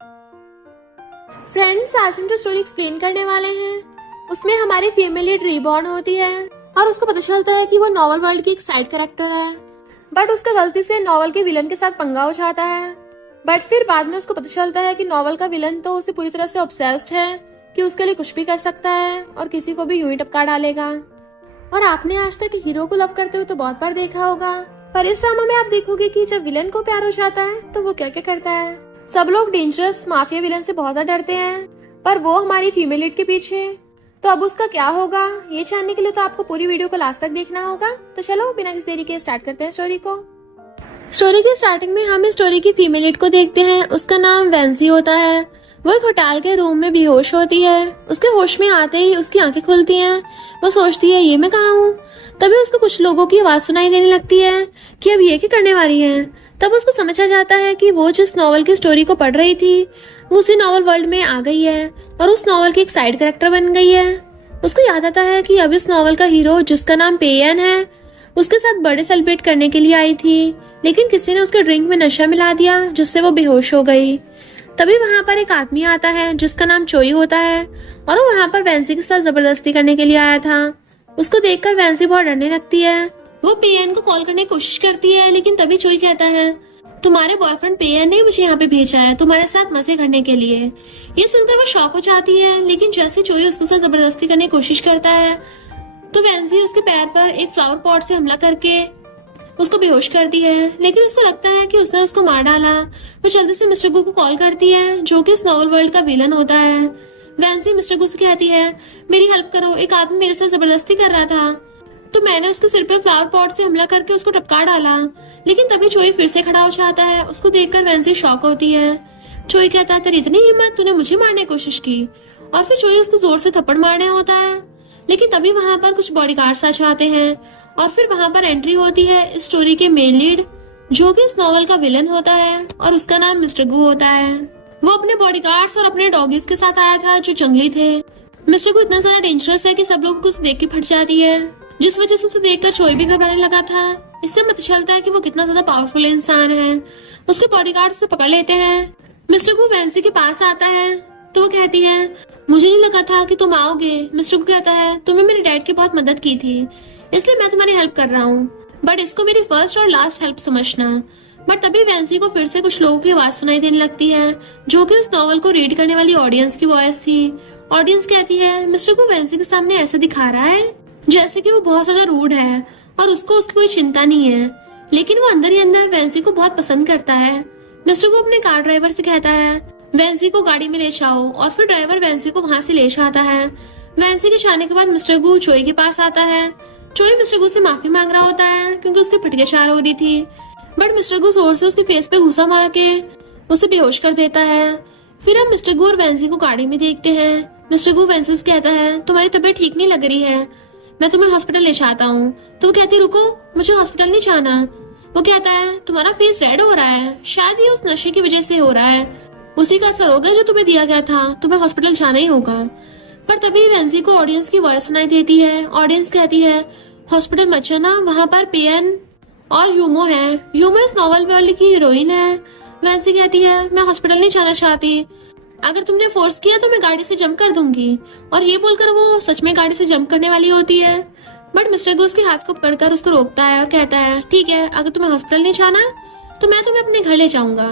Friends, आज हम जो स्टोरी एक्सप्लेन करने वाले हैं उसमें हमारी फीमेल लीड रीबॉर्न होती है और उसको पता चलता है कि वो नॉवल वर्ल्ड की एक साइड कैरेक्टर है। बट उसका गलती से नॉवल के विलन के साथ पंगा हो जाता है। बट फिर बाद में उसको पता चलता है कि नॉवल का विलन तो उसे पूरी तरह से ऑब्सेस्ड है कि उसके लिए कुछ भी कर सकता है और किसी को भी यूं ही टपका डालेगा। और आपने आज तक हीरो को लव करते हुए तो बहुत बार देखा होगा, पर इस ड्रामा में आप देखोगे कि जब विलन को प्यार हो जाता है तो वो क्या क्या करता है। सब लोग डेंजरस माफिया विलन से बहुत ज्यादा डरते हैं, पर वो हमारी फीमेल लीड के पीछे। तो अब उसका क्या होगा ये जानने के लिए तो आपको पूरी वीडियो को लास्ट तक देखना होगा। तो चलो बिना किसी देरी के स्टार्ट करते हैं स्टोरी को। स्टोरी के स्टार्टिंग में हम स्टोरी की फीमेल लीड को देखते हैं। उसका नाम वेंसी होता है। वो एक होटल के रूम में बेहोश होती है। उसके होश में आते ही उसकी आंखें खुलती हैं। वो सोचती है ये मैं कहाँ हूँ। तभी उसको कुछ लोगों की आवाज सुनाई देने लगती है कि अब ये क्या करने वाली है। तब उसको समझ आ जाता है कि वो जिस नॉवल की स्टोरी को पढ़ रही थी वो उसी नॉवल वर्ल्ड में आ गई है और उस नॉवल की एक साइड कैरेक्टर बन गई है। उसको याद आता है कि अब इस नॉवल का हीरो जिसका नाम पेयन है उसके साथ बर्थडे सेलिब्रेट करने के लिए आई थी, लेकिन किसी ने उसके ड्रिंक में नशा मिला दिया जिससे वो बेहोश हो गई। तभी वहां पर एक आदमी आता है जिसका नाम चोई होता है और वो वहां पर वेंसी के साथ जबरदस्ती करने के लिए आया था। उसको देखकर वेंसी बहुत डरने लगती है। वो पेयन को कॉल करने की कोशिश करती है, लेकिन तभी चोई कहता है तुम्हारे बॉयफ्रेंड पेयन ने मुझे यहाँ पे भेजा है तुम्हारे साथ मजे करने के लिए। ये सुनकर वो शॉक हो जाती है, लेकिन जैसे चोई उसके साथ जबरदस्ती करने की कोशिश करता है तो वेंसी उसके पैर पर एक फ्लावर पॉट से हमला करके उसको बेहोश करती है। लेकिन उसको लगता है कि उसने उसको मार डाला। वो जल्दी से मिस्टर गू को कॉल करती है जो कि इस नॉवल वर्ल्ड का विलन होता है। वेंसी मिस्टर गू से कहती है मेरी हेल्प करो, एक आदमी मेरे साथ जबरदस्ती कर रहा था तो मैंने उसके सिर पे फ्लावर पॉट से हमला करके उसको टपका डाला। लेकिन तभी चोई फिर से खड़ा हो जाता है। उसको देखकर वेंसी शॉक होती है। चोई कहता है तेरी इतनी हिम्मत, तूने मुझे मारने की कोशिश की। और फिर चोई उसको जोर से थप्पड़ मारने होता है, लेकिन तभी वहां पर कुछ बॉडीगार्ड्स आ जाते हैं और फिर वहां पर एंट्री होती है इस स्टोरी के मेन लीड जो कि इस नॉवल का विलन होता है और उसका नाम मिस्टर गू होता है। वो अपने बॉडीगार्ड्स और अपने डॉगीज के साथ आया था जो जंगली थे। मिस्टर गू इतना ज्यादा डेंजरस है कि सब लोग उसे देख के फट जाती है, जिस वजह से उसे देखकर चोई भी घबराने लगा था। इससे पता चलता है कि वो कितना ज्यादा पावरफुल इंसान है। उसके बॉडीगार्ड्स उसे पकड़ लेते हैं। मिस्टर गू वेंसी के पास आता है तो वो कहती है मुझे नहीं लगा था कि तुम आओगे। मिस्टर गू कहता है तुमने मेरे डैड की बहुत मदद की थी इसलिए मैं तुम्हारी हेल्प कर रहा हूँ, बट इसको मेरी फर्स्ट और लास्ट हेल्प समझना। बट तभी वेंसी को फिर से कुछ लोगों की आवाज सुनाई देने लगती है जो कि उस नॉवल को रीड करने वाली ऑडियंस की वॉइस थी। ऑडियंस कहती है मिस्टर गू वेंसी के सामने ऐसे दिखा रहा है जैसे कि वो बहुत ज्यादा रूड है और उसको उसकी कोई चिंता नहीं है, लेकिन वो अंदर ही अंदर वेंसी को बहुत पसंद करता है। मिस्टर गू अपने कार ड्राइवर से कहता है वेंसी को गाड़ी में ले जाओ और फिर ड्राइवर वेंसी को वहां से ले जाता है। वेंसी के जाने के बाद मिस्टर गू चोई के पास आता है। चोई मिस्टर गू से माफी मांग रहा होता है क्योंकि उसकी फटके चार हो रही थी, बट मिस्टर गू जोर से उसके फेस पे घुसा मार के उसे बेहोश कर देता है। फिर हम मिस्टर गू और वेंसी को गाड़ी में देखते हैं। मिस्टर गू वेंसी से कहता है तुम्हारी तबीयत ठीक नहीं लग रही है, मैं तुम्हें हॉस्पिटल ले जाता हूँ। तो वो कहती रुको, मुझे हॉस्पिटल नहीं जाना। वो कहता है तुम्हारा फेस रेड हो रहा है, शायद ये उस नशे की वजह से हो रहा है, उसी का असर होगा जो तुम्हें दिया गया था, तुम्हें हॉस्पिटल जाना ही होगा। पर तभी वेंसी को ऑडियंस की वॉइस सुनाई देती है। ऑडियंस कहती है हॉस्पिटल मत जाना, वहां पर पेयन और यूमो है। यूमो इस नॉवल वर्ल्ड की हीरोइन है। वेंसी कहती है मैं हॉस्पिटल नहीं जाना चाहती, अगर तुमने फोर्स किया तो मैं गाड़ी से जंप कर दूंगी। और ये बोलकर वो सच में गाड़ी से जंप करने वाली होती है, बट मिस्टर गू उसके हाथ को पकड़कर उसको रोकता है और कहता है ठीक है, अगर तुम्हें हॉस्पिटल नहीं जाना तो मैं तुम्हें अपने घर ले जाऊंगा।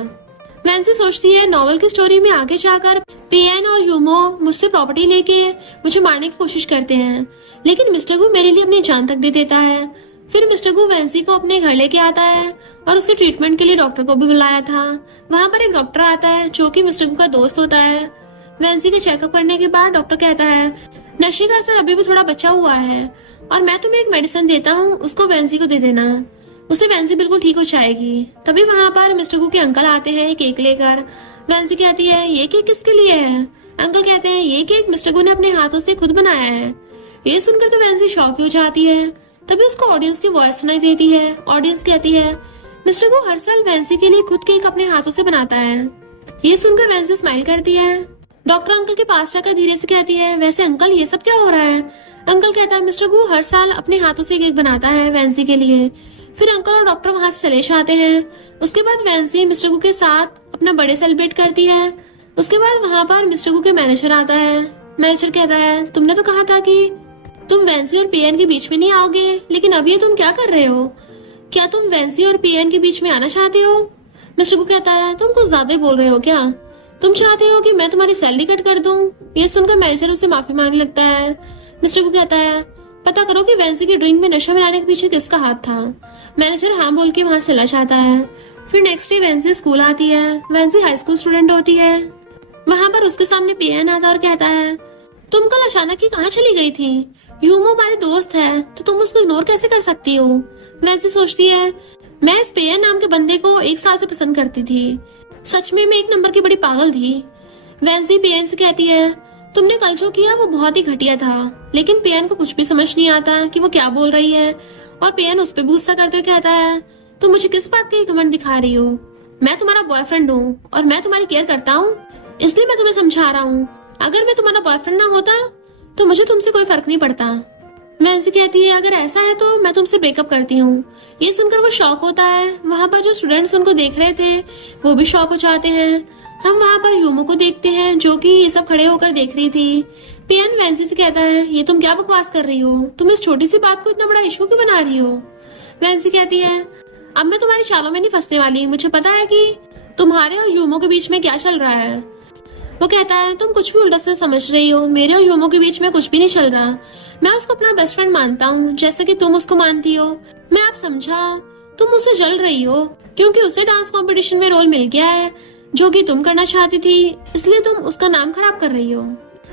वेंसी सोचती है नॉवल की स्टोरी में आगे जाकर पेयन और यूमो मुझसे प्रॉपर्टी लेके मुझे मारने की कोशिश करते हैं, लेकिन मिस्टर गू मेरे लिए अपनी जान तक दे देता है। फिर मिस्टर गू वेंसी को अपने घर लेके आता है और उसके ट्रीटमेंट के लिए डॉक्टर को भी बुलाया था। वहां पर एक डॉक्टर आता है जो कि मिस्टर गू का दोस्त होता है। वेंसी के चेकअप करने के बाद डॉक्टर कहता है नशे का असर अभी भी थोड़ा बचा हुआ है और मैं तुम्हें एक मेडिसिन देता हूँ, उसको वेंसी को दे देना, उससे वेंसी बिल्कुल ठीक हो जाएगी। तभी वहां पर मिस्टर गू के अंकल आते हैं एक केक लेकर। वेंसी कहती है ये केक किसके लिए है। अंकल कहते हैं ये केक मिस्टर गू ने अपने हाथों से खुद बनाया है। ये सुनकर तो वेंसी शॉक हो जाती है। तभी उसको ऑडियंस की वॉइस सुनाई देती है। ऑडियंस कहती है मिस्टर गू हर साल वेंसी के लिए खुद केक अपने हाथों से बनाता है। ये सुनकर वेंसी स्माइल करती है। डॉक्टर अंकल के पास जाकर धीरे से कहती है वैसे अंकल ये सब क्या हो रहा है। अंकल कहता है मिस्टर गू हर साल अपने हाथों से केक बनाता है वेंसी के लिए। फिर अंकल और डॉक्टर वहां से चले जाते हैं। उसके बाद वेंसी मिस्टर गू के साथ अपना बर्थडे सेलिब्रेट करती है। उसके बाद वहाँ पर मिस्टर गु के मैनेजर आता है। मैनेजर कहता है तुमने तो कहा था कि तुम वेंसी और पीएन के बीच में नहीं आओगे, लेकिन अब ये तुम क्या कर रहे हो? क्या तुम वेंसी और पीएन के बीच में आना चाहते हो? मिस्टर गु कहता है तुम कुछ ज्यादा ही बोल रहे हो क्या? तुम चाहते हो कि मैं तुम्हारी सैलरी कट कर दूं? ये सुनकर मैनेजर उसे माफी मांगने लगता है। मिस्टर गु कहता है पता करो कि वेंसी की ड्रिंक में नशा मिलाने के पीछे किसका हाथ था। मैनेजर हाँ बोल के वहां से चला जाता है। फिर नेक्स्ट डे वेंसी स्कूल आती है। वेंसी हाई स्कूल स्टूडेंट होती है। वहां पर उसके सामने पीएन आता और कहता है तुम कल अचानक ही कहाँ चली गई थी? यूमो हमारी दोस्त है तो तुम उसको इग्नोर कैसे कर सकती हो? वेंसी सोचती है मैं इस पीएन नाम के बंदे को 1 साल से पसंद करती थी। सच में मैं एक नंबर की बड़ी पागल थी। वेंसी पीएन से कहती है तुमने कल जो किया वो बहुत ही घटिया था, लेकिन पीएन को कुछ भी समझ नहीं आता कि वो क्या बोल रही है। और पीएन उस पर गुस्सा करते हुए कहता है तुम मुझे किस बात का घमंड दिखा रही हो? मैं तुम्हारा बॉयफ्रेंड हूँ और मैं तुम्हारी केयर करता हूँ, इसलिए मैं तुम्हें समझा रहा हूँ। अगर मैं तुम्हारा बॉयफ्रेंड ना होता तो मुझे तुमसे कोई फर्क नहीं पड़ता। वेंसी कहती है अगर ऐसा है तो मैं तुमसे ब्रेकअप करती हूँ। ये सुनकर वो शॉक होता है। वहाँ पर जो स्टूडेंट्स उनको देख रहे थे वो भी शॉक हो जाते हैं। हम वहाँ पर यूमो को देखते हैं जो कि ये सब खड़े होकर देख रही थी। पीएन वेंसी से कहता है ये तुम क्या बकवास कर रही हो? तुम इस छोटी सी बात को इतना बड़ा इशू क्यों बना रही हो? वेंसी कहती है अब मैं तुम्हारी चालों में नहीं फंसने वाली। मुझे पता है कि तुम्हारे और यूमो के बीच में क्या चल रहा है। वो कहता है तुम कुछ भी उल्टा से समझ रही हो। मेरे और यूमो के बीच में कुछ भी नहीं चल रहा। मैं उसको अपना बेस्ट फ्रेंड मानता हूँ जैसे कि तुम उसको मानती हो। मैं आप समझा तुम उससे जल रही हो क्योंकि उसे डांस कंपटीशन में रोल मिल गया है जो कि तुम करना चाहती थी, इसलिए तुम उसका नाम खराब कर रही हो।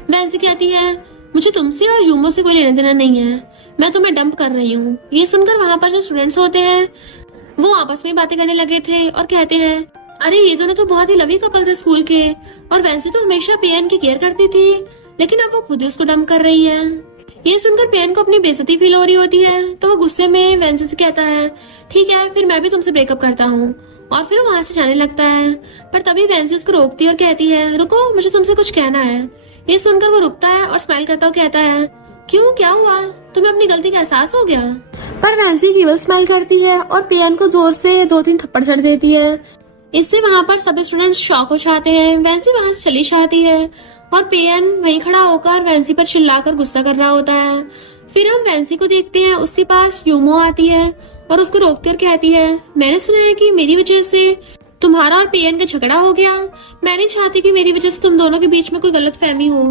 वेंसी कहती है मुझे तुमसे और यूमो से कोई लेना देना नहीं है, मैं तुम्हें डंप कर रही हूँ। ये सुनकर वहाँ पर जो स्टूडेंट्स होते हैं वो आपस में बातें करने लगे थे और कहते हैं अरे ये दोनों तो बहुत ही लवी कपल थे स्कूल के, और वेंसी तो हमेशा पीएन की केयर करती थी, लेकिन अब वो खुद ही उसको डंप कर रही है। ये सुनकर पीएन को अपनी बेइज्जती फील हो रही होती है तो वो गुस्से में वेंसी से कहता है ठीक है फिर मैं भी तुमसे ब्रेकअप करता हूँ, और फिर वो वहाँ से जाने लगता है। पर तभी वेंसी उसको रोकती है और कहती है रुको मुझे तुमसे कुछ कहना है। ये सुनकर वो रुकता है और स्माइल करता हुआ कहता है क्यों क्या हुआ? तुम्हें अपनी गलती का एहसास हो गया? पर वेंसी केवल स्माइल करती है और पीएन को जोर से 2-3 थप्पड़ चढ़ देती है। इससे वहाँ पर सभी स्टूडेंट्स शॉक हो जाते हैं। वेंसी वहाँ से चली जाती है और पीएन वहीं खड़ा होकर वेंसी पर चिल्लाकर गुस्सा कर रहा होता है। फिर हम वेंसी को देखते हैं, उसके पास यूमो आती है और उसको रोकती और कहती है मैंने सुना है कि मेरी वजह से तुम्हारा और पीएन का झगड़ा हो गया। मैं नहीं चाहती कि मेरी वजह से तुम दोनों के बीच में कोई गलत फहमी हो।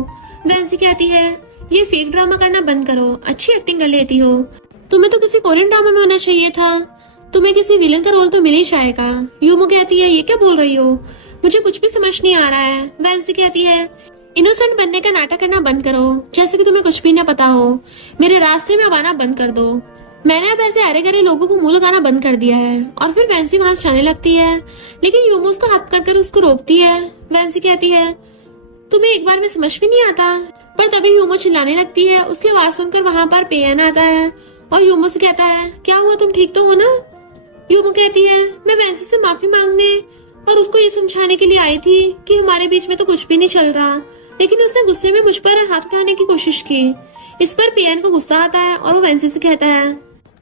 वेंसी कहती है ये फेक ड्रामा करना बंद करो, अच्छी एक्टिंग कर लेती हो। तुम्हें तो किसी कोरियन ड्रामा में होना चाहिए था, तुम्हें किसी विलन का रोल तो मिल ही जाएगा। यूमो कहती है ये क्या बोल रही हो? मुझे कुछ भी समझ नहीं आ रहा है। वेंसी कहती है इनोसेंट बनने का नाटक करना बंद करो, जैसे कि तुम्हें कुछ भी ना पता हो। मेरे रास्ते में अब आना बंद कर दो। मैंने अब ऐसे अरे गरे लोगों को मुंह लगाना बंद कर दिया है। और फिर वेंसी वहां से जाने लगती है, लेकिन यूमो उसको हाथ पकड़कर उसको रोकती है। वेंसी कहती है तुम्हें एक बार में समझ भी नहीं आता। पर तभी यूमो चिल्लाने लगती है। उसकी आवाज सुनकर वहां पर पीएन आता है और यूमो से कहता है क्या हुआ, तुम ठीक तो हो ना? यूमो कहती है मैं वेंसी से माफी मांगने और उसको ये समझाने के लिए आई थी कि हमारे बीच में तो कुछ भी नहीं चल रहा, लेकिन उसने गुस्से में मुझ पर हाथ उठाने की कोशिश की। इस पर पीएन को गुस्सा आता है और वो वेंसी से कहता है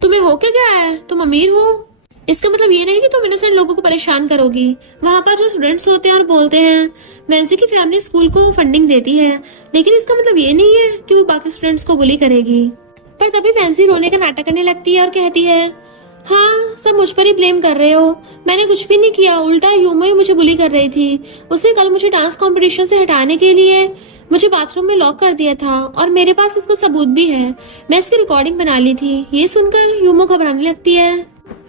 तुम्हें हो क्या गया है? तुम अमीर हो, इसका मतलब ये नहीं कि तुम इनोसेंट लोगों को परेशान करोगी। वहाँ पर जो स्टूडेंट्स होते हैं और बोलते हैं वेंसी की फैमिली स्कूल को फंडिंग देती है, लेकिन इसका मतलब ये नहीं है कि वो बाकी स्टूडेंट्स को बुली करेगी। पर तभी वेंसी रोने का नाटक करने लगती है और कहती है हाँ सब मुझ पर ही ब्लेम कर रहे हो, मैंने कुछ भी नहीं किया, उल्टा यूमो ही मुझे बुली कर रही थी। उसने कल मुझे डांस कंपटीशन से हटाने के लिए मुझे बाथरूम में लॉक कर दिया था और मेरे पास इसका सबूत भी है, मैं इसकी रिकॉर्डिंग बना ली थी। ये सुनकर यूमो घबराने लगती है।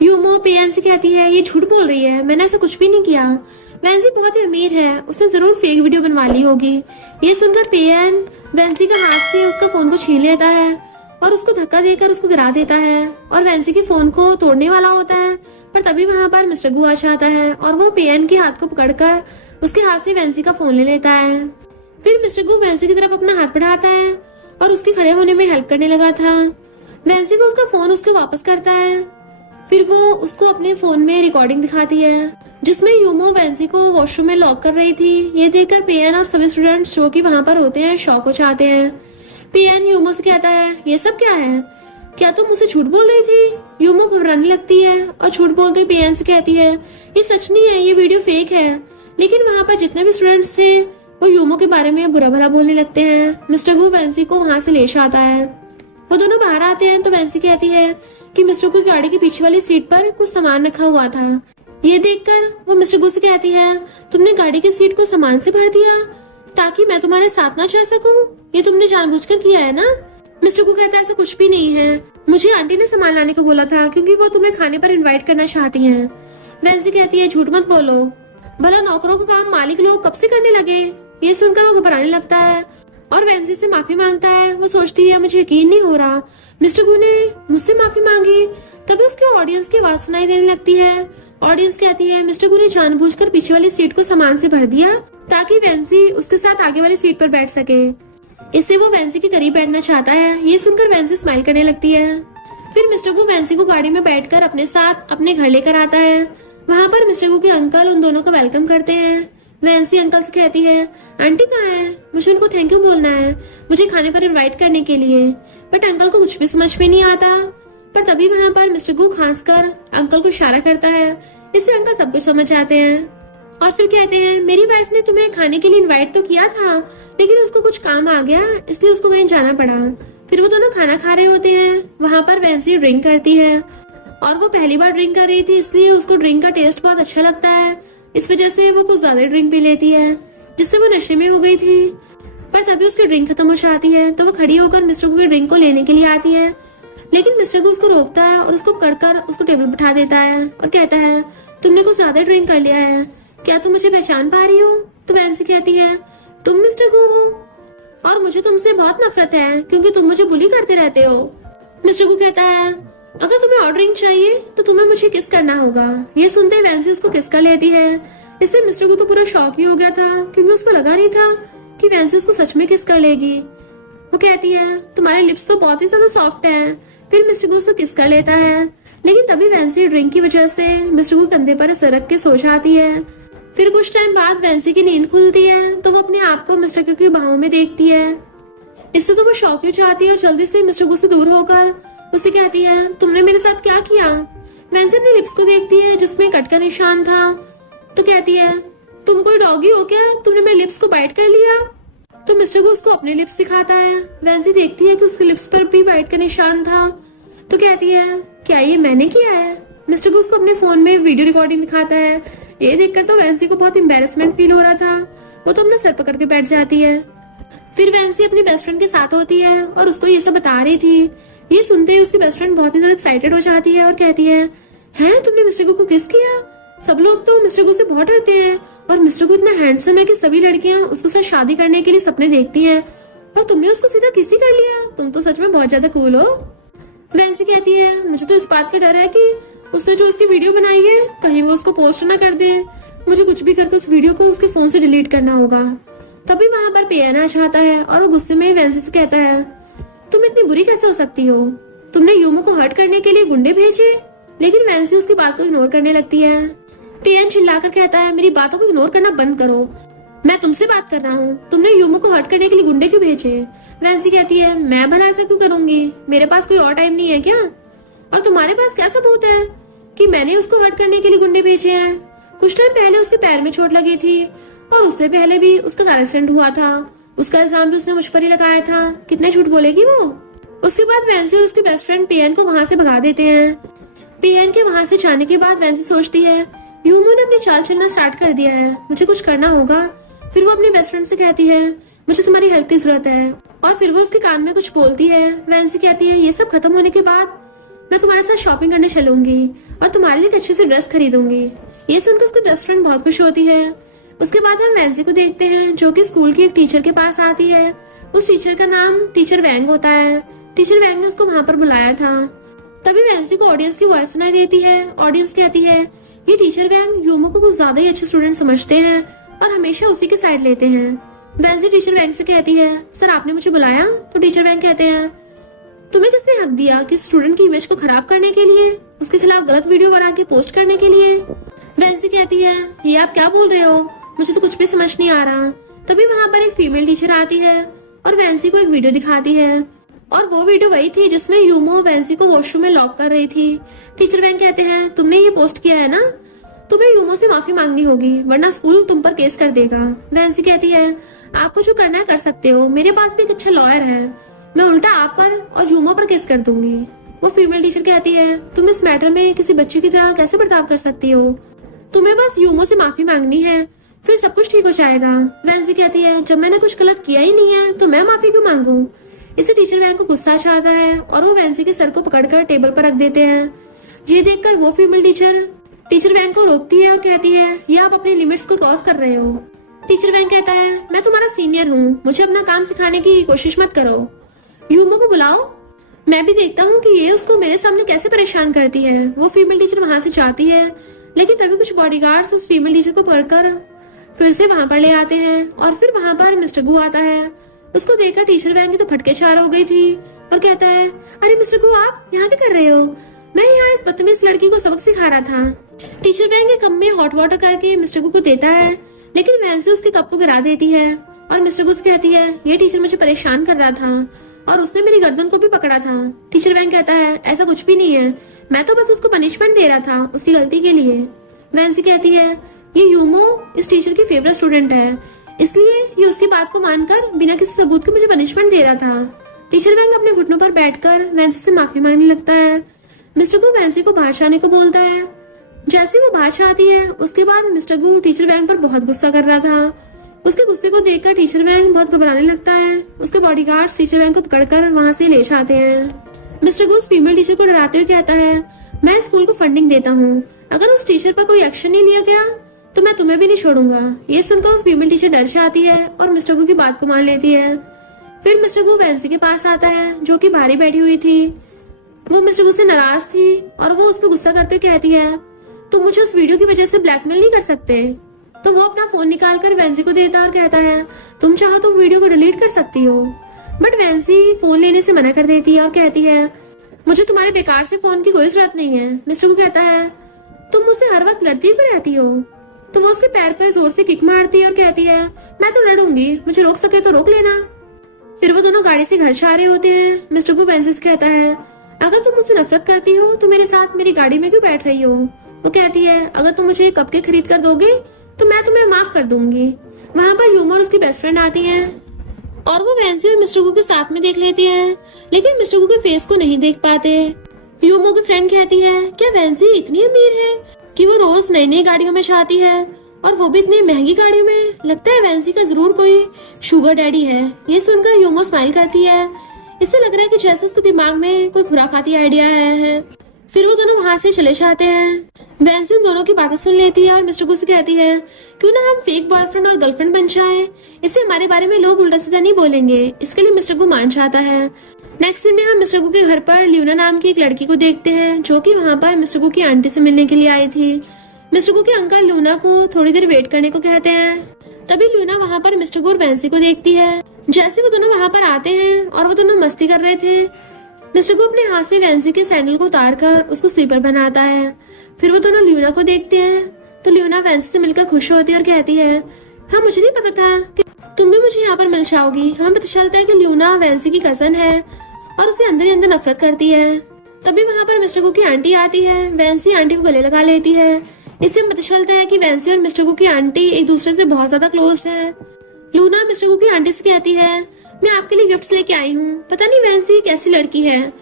यूमो पीएन से कहती है ये झूठ बोल रही है, मैंने ऐसा कुछ भी नहीं किया। वेंसी बहुत ही अमीर है, उसने जरूर फेक वीडियो बनवा ली होगी। ये सुनकर पीएन वेंसी का हाथ से उसका फोन को छीन लेता है और उसको धक्का देकर उसको गिरा देता है और वेंसी के फोन को तोड़ने वाला होता है। पर तभी वहां पर मिस्टर गु आ जाता है और वो पीएन के हाथ को पकड़कर उसके हाथ से वेंसी का फोन ले लेता है। फिर मिस्टर गु वेंसी की तरफ अपना हाथ बढ़ाता है और उसके खड़े होने में हेल्प करने लगा था। वेंसी को उसका फोन उसके वापस करता है। फिर वो उसको अपने फोन में रिकॉर्डिंग दिखाती है जिसमें यूमो वेंसी को वॉशरूम में लॉक कर रही थी। ये देखकर पीएन और सभी स्टूडेंट्स जो कि वहां पर होते हैं शॉक हो जाते हैं। पीएन यूमो से कहता है ये सब क्या है, क्या तुम मुझसे झूठ बोल रही थी? यूमो घबराने लगती है और झूठ बोलते पीएन से कहती है ये सच नहीं है, ये वीडियो फेक है। लेकिन वहाँ पर जितने भी स्टूडेंट्स थे वो यूमो के बारे में बुरा भला बोलने लगते हैं। मिस्टर गू वैंसी को वहाँ से ले आता है। वो दोनों बाहर आते हैं तो वैंसी कहती है कि मिस्टर गू की गाड़ी के पीछे वाली सीट पर कुछ सामान रखा हुआ था। ये देखकर वो मिस्टर गू से कहती है, तुमने गाड़ी की सीट को सामान से भर दिया ताकि मैं तुम्हारे साथ ना जा सकूं? ये तुमने जानबूझकर किया है ना? मिस्टर गू कहता है ऐसा कुछ भी नहीं है, मुझे आंटी ने सामान लाने को बोला था क्योंकि वो तुम्हें खाने पर इनवाइट करना चाहती हैं। वैंसी कहती है झूठ मत बोलो, भला नौकरों का काम मालिक लोग कब से करने लगे? ये सुनकर वो घबराने लगता है और वैंसी से माफी मांगता है। वो सोचती है मुझे यकीन नहीं हो रहा मिस्टर गू ने मुझसे माफी मांगी। तभी उसके ऑडियंस की आवाज सुनाई देने लगती है। ऑडियंस कहती है मिस्टर गू ने जानबूझकर पीछे वाली सीट को सामान से भर दिया ताकि वैंसी उसके साथ आगे वाली सीट पर बैठ सके। इससे वो वैंसी के करीब बैठना चाहता है। ये सुनकर वैंसी स्माइल करने लगती है। फिर मिस्टर गू वैंसी को गाड़ी में बैठकर अपने साथ अपने घर लेकर आता है। वहाँ पर मिस्टर गू के अंकल उन दोनों का वेलकम करते हैं। वैंसी अंकल से कहती है आंटी कहाँ है? मुझे उनको थैंक यू बोलना है मुझे खाने पर इनवाइट करने के लिए। बट अंकल को कुछ भी समझ में नहीं आता। पर तभी वहाँ पर मिस्टर गू खांसकर अंकल को इशारा करता है। इससे अंकल सब कुछ समझ जाते हैं और फिर कहते हैं मेरी वाइफ ने तुम्हें खाने के लिए इनवाइट तो किया था लेकिन उसको कुछ काम आ गया इसलिए उसको कहीं जाना पड़ा। फिर वो दोनों खाना खा रहे होते हैं। वहाँ पर वैंसी ड्रिंक करती है और वो पहली बार ड्रिंक कर रही थी इसलिए उसको ड्रिंक का टेस्ट बहुत अच्छा लगता है। इस वजह से वो कुछ ज्यादा ड्रिंक पी लेती है जिससे वो नशे में हो गई थी। पर तभी उसकी ड्रिंक खत्म हो जाती है तो वो खड़ी होकर मिस्टर गू की ड्रिंक को लेने के लिए आती है। लेकिन मिस्टर गू उसको रोकता है और उसको कर उसको टेबल बिठा देता है और कहता है तुमने कुछ ज्यादा ड्रिंक कर लिया है, क्या तुम मुझे पहचान पा रही हो? तो वैंसी कहती है तुम मिस्टर गू हो और मुझे तुमसे बहुत नफरत है क्योंकि तुम मुझे बुली करते रहते हो। मिस्टर गू कहता है अगर तुम्हें और ड्रिंक चाहिए तो तुम्हें मुझे किस करना होगा। ये सुनते ही वैंसी उसको किस कर लेती है। इससे मिस्टर गू तो पूरा शॉक ही हो गया था क्योंकि उसको लगा नहीं था कि वैंसी उसको सच में किस कर लेगी। वो कहती है तुम्हारे लिप्स तो बहुत ही ज्यादा सॉफ्ट है। फिर मिस्टर गू उसको किस कर लेता है लेकिन तभी वैंसी ड्रिंक की वजह से मिस्टर गू कंधे पर सरक के सो जाती है। फिर कुछ टाइम बाद वैंसी की नींद खुलती है तो वो अपने आप को मिस्टर गू की बाहों में देखती है। इससे तो वो शॉक हो जाती है और जल्दी से मिस्टर गू से दूर होकर उससे कहती है तुमने मेरे साथ क्या किया? वैंसी अपने लिप्स को देखती है जिसमें कट का निशान था तो कहती है तुम कोई डॉगी हो क्या? तुमने मेरे लिप्स को बाइट कर लिया। तो मिस्टर गू उसको अपने लिप्स दिखाता है। वैंसी देखती है कि उसके लिप्स पर भी बाइट का निशान था तो कहती है क्या ये मैंने किया है? मिस्टर गू उसको अपने फोन में वीडियो रिकॉर्डिंग दिखाता है। ये देखकर तो वैंसी को बहुत एम्बैरेसमेंट फील हो रहा था। वो तो अपना सर पकड़ के बैठ जाती है। फिर वैंसी अपनी बेस्ट फ्रेंड के साथ होती है और उसको ये सब बता रही थी। ये सुनते ही उसकी बेस्ट फ्रेंड बहुत ही ज्यादा एक्साइटेड हो जाती है और कहती है हैं तुमने मिस्टर गू को किस किया? सब लोग तो मिस्टर गू से बहुत डरते हैं और मिस्टर गू इतना हैंडसम है कि सभी लड़कियां उसके साथ शादी करने के लिए सपने देखती हैं और तुमने उसको सीधा किसी कर लिया। तुम तो सच में बहुत ज्यादा कूल हो। वैंसी कहती है मुझे तो इस बात का डर है कि उसने जो उसकी वीडियो बनाई है कहीं वो उसको पोस्ट ना कर दे। मुझे कुछ भी करके उस वीडियो को उसके फोन से डिलीट करना होगा। तभी वहां पर पियाना आ जाता है और वो गुस्से में वैंसी से कहता है तुम इतनी बुरी कैसे हो सकती हो? तुमने यूमो को हर्ट करने के लिए गुंडे भेजे। लेकिन वैंसी उसकी बात को इग्नोर करने लगती है। पियान चिल्लाकर कहता है मेरी बातों को इग्नोर करना बंद करो, मैं तुमसे बात कर रहा हूँ। तुमने यूमो को हर्ट करने के लिए गुंडे क्यों भेजे? वैंसी कहती है मैं भला ऐसा क्यों करूंगी? मेरे पास कोई और टाइम नहीं है क्या? और तुम्हारे पास क्या सबूत है कि मैंने उसको हर्ट करने के लिए गुंडे भेजे हैं? कुछ टाइम पहले उसके पैर में चोट लगी थी और उससे पहले भी उसका कार एक्सीडेंट हुआ था। उसका इल्जाम भी उसने मुझ पर ही लगाया था। कितने झूठ बोलेगी वो? उसके बाद वैंसी और उसकी बेस्ट फ्रेंड पियन को वहां से भगा देते हैं। पियन के वहां से जाने के बाद वैंसी सोचती है यूमो ने अपनी चाल चलना स्टार्ट कर दिया है, मुझे कुछ करना होगा। फिर वो अपनी बेस्ट फ्रेंड से कहती है मुझे तुम्हारी हेल्प की जरूरत है और फिर वो उसके कान में कुछ बोलती है। वैंसी कहती है ये सब खत्म होने के बाद मैं तुम्हारे साथ शॉपिंग करने चलूंगी और तुम्हारे लिए एक अच्छी सी ड्रेस खरीदूंगी। ये सुनकर उसकी बेस्ट फ्रेंड बहुत खुश होती है। उसके बाद हम वैंसी को देखते हैं जो कि स्कूल की एक टीचर के पास आती है। उस टीचर का नाम टीचर वैंग होता है। टीचर वैंग ने उसको वहां पर बुलाया था। तभी वैंसी को ऑडियंस की वॉइस सुनाई देती है। ऑडियंस कहती है ये टीचर वैंग यूमो को कुछ ज्यादा ही अच्छे स्टूडेंट समझते हैं और हमेशा उसी के साइड लेते हैं। वैंसी टीचर वैंग से कहती है सर आपने मुझे बुलाया? तो टीचर वैंग कहते हैं तुम्हें किसने हक दिया कि स्टूडेंट की इमेज को खराब करने के लिए, उसके खिलाफ गलत वीडियो बना के पोस्ट करने के लिए? वैंसी कहती है ये आप क्या बोल रहे हो, मुझे तो कुछ भी समझ नहीं आ रहा। तभी वहां पर एक फीमेल टीचर आती है और वैंसी को एक वीडियो दिखाती है और वो वीडियो वही थी जिसमें यूमो वैंसी को वॉशरूम में लॉक कर रही थी। टीचर वैंग कहते हैं तुमने ये पोस्ट किया है ना? तुम्हें यूमो से माफी मांगनी होगी वरना स्कूल तुम पर केस कर देगा। वैंसी कहती है आपको जो करना है कर सकते हो, मेरे पास भी एक अच्छा लॉयर है, मैं उल्टा आप पर और यूमो पर केस कर दूंगी। वो फीमेल टीचर कहती है तुम इस मैटर में किसी बच्चे की तरह कैसे बर्ताव कर सकती हो, तुम्हें बस यूमो से माफी मांगनी है फिर सब कुछ ठीक हो जाएगा। वैंसी कहती है जब मैंने कुछ गलत किया ही नहीं है तो मैं माफी क्यों मांगू। इसे टीचर वैंग को गुस्सा आता है और वो वैंसी के सर को पकड़कर टेबल पर रख देते हैं। ये देखकर वो फीमेल टीचर वैंग को रोकती है और कहती है ये आप अपनी लिमिट्स को क्रॉस कर रहे हो। टीचर वैंग कहता है मैं तुम्हारा सीनियर हूँ, मुझे अपना काम सिखाने की कोशिश मत करो, यूमो को बुलाओ, मैं भी देखता हूँ कि ये उसको मेरे सामने कैसे परेशान करती है। वो फीमेल टीचर वहां से जाती है लेकिन तभी कुछ बॉडीगार्ड्स उस फीमेल टीचर को पकड़कर फिर से वहां पर ले आते हैं और फिर वहां पर मिस्टर गु आता है। उसको देखकर टीचर वैंग तो फटके चार हो गई थी और कहता है अरे मिस्टर गु आप यहाँ क्या कर रहे हो, मैं यहाँ इस बदतमीज लड़की को सबक सिखा रहा था। टीचर वैंग एक कप में हॉट वाटर करके मिस्टर गु को देता है लेकिन वैंसी उसके कप को गिरा देती है और मिस्टर गु कहती है ये टीचर मुझे परेशान कर रहा था और उसने मेरी गर्दन को भी पकड़ा था। टीचर वैंग कहता है ऐसा कुछ भी नहीं है, मैं तो बस उसको पनिशमेंट दे रहा था उसकी गलती के लिए। वैंसी कहती है ये यूमो इस टीचर की फेवरेट स्टूडेंट है इसलिए ये उसकी बात को मानकर बिना किसी सबूत के मुझे पनिशमेंट दे रहा था। टीचर वैंग अपने घुटनों पर बैठकर वैंसी से माफी मांगने लगता है। मिस्टर गु वैंसी को बाहर जाने को बोलता है। जैसे वो बाहर आती है उसके बाद मिस्टर गु टीचर वैंग पर बहुत गुस्सा कर रहा था। उसके गुस्से को देखकर टीचर वैंग बहुत घबराने लगता है। उसके बॉडीगार्ड्स टीचर वैंग को पकड़कर वहां से ले जाते हैं। मिस्टर गु उस फीमेल टीचर को डराते हुए कहता है मैं स्कूल को फंडिंग देता हूँ, अगर उस टीचर पर कोई एक्शन नहीं लिया गया तो मैं तुम्हें भी नहीं छोड़ूंगा। ये सुनकर वो फीमेल टीचर डर जाती है और मिस्टर गु की बात को मान लेती है। फिर मिस्टर गु वैंसी के पास आता है जो कि बाहर ही बैठी हुई थी। वो मिस्टर गु से नाराज थी और वो उस पर गुस्सा करते हुए कहती है तुम मुझे उस वीडियो की वजह से ब्लैकमेल नहीं कर सकते। तो वो अपना फोन निकालकर वैंसी को देता और कहता है तुम चाहो तो वीडियो को डिलीट कर सकती हो। बट वैंसी फोन लेने से मना कर देती है और कहती है मुझे तुम्हारे बेकार से फोन की कोई जरूरत नहीं है। मिस्टर गु कहता है तुम मुझसे हर वक्त लड़ती क्यों रहती हो। तो वो उसके पैर पर जोर से किक मारती है और कहती है मैं तो लड़ूंगी, मुझे रोक सके तो रोक लेना। फिर वो दोनों गाड़ी से घर जा रहे होते हैं। मिस्टर गु वैंसी से कहता है अगर तुम मुझसे नफरत करती हो तो मेरे साथ मेरी गाड़ी में क्यों बैठ रही हो। वो कहती है अगर तुम मुझे कप के खरीद कर दोगे तो मैं तुम्हें माफ कर दूंगी। वहां पर यूमो और उसकी बेस्ट फ्रेंड आती है और वो वैंसी और मिस्टर गु के साथ में देख लेती है लेकिन मिस्टर गु के फेस को नहीं देख पाते। यूमो की फ्रेंड कहती है क्या वैंसी इतनी अमीर है कि वो रोज नई नई गाड़ियों में जाती है और वो भी इतनी महंगी गाड़ियों में, लगता है वैंसी का जरूर कोई शुगर डैडी है। ये सुनकर यूमो स्माइल करती है। इससे लग रहा है कि जैसे उसके दिमाग में कोई खुराफाती आइडिया आया है। फिर वो दोनों वहां से चले जाते हैं। वैंसी उन दोनों की बातें सुन लेती है और मिस्टर गु से कहती है क्यों ना हम फेक बॉयफ्रेंड और गर्लफ्रेंड बन जाए, इससे हमारे बारे में लोग उल्टा सीधा नहीं बोलेंगे। इसके लिए मिस्टर गु मान जाता है। नेक्स्ट सीन में हम मिस्टर गु के घर पर ल्यूना नाम की एक लड़की को देखते हैं जो कि वहां पर मिस्टर गु की आंटी से मिलने के लिए आई थी। मिस्टर गु के अंकल ल्यूना को थोड़ी देर वेट करने को कहते हैं। तभी ल्यूना वहां पर मिस्टर गु और वैंसी को देखती है। जैसे वो दोनों वहां पर आते हैं और वो दोनों मस्ती कर रहे थे, मिस्टर गु अपने हाथ से वैंसी के सैंडल को उतार कर उसको स्लीपर बनाता है। फिर वो दोनों ल्यूना को देखते हैं तो ल्यूना वैंसी से मिलकर खुश होती है और कहती है हाँ मुझे नहीं पता था कि तुम भी मुझे यहाँ पर मिल जाओगी। हमें पता चलता है कि ल्यूना वैंसी की कजन है और उसे अंदर ही अंदर नफरत करती है। तभी वहां पर मिस्टर गु की आंटी आती है। वैंसी आंटी को गले लगा लेती है। इससे पता चलता है कि वैंसी और मिस्टर गु की आंटी एक दूसरे से बहुत ज्यादा क्लोज है। लूना मिस्टर गु की आंटी से कहती है मैं आपके लिए गिफ्ट्स लेके आई हूँ, पता नहीं वैंसी कैसी लड़की है,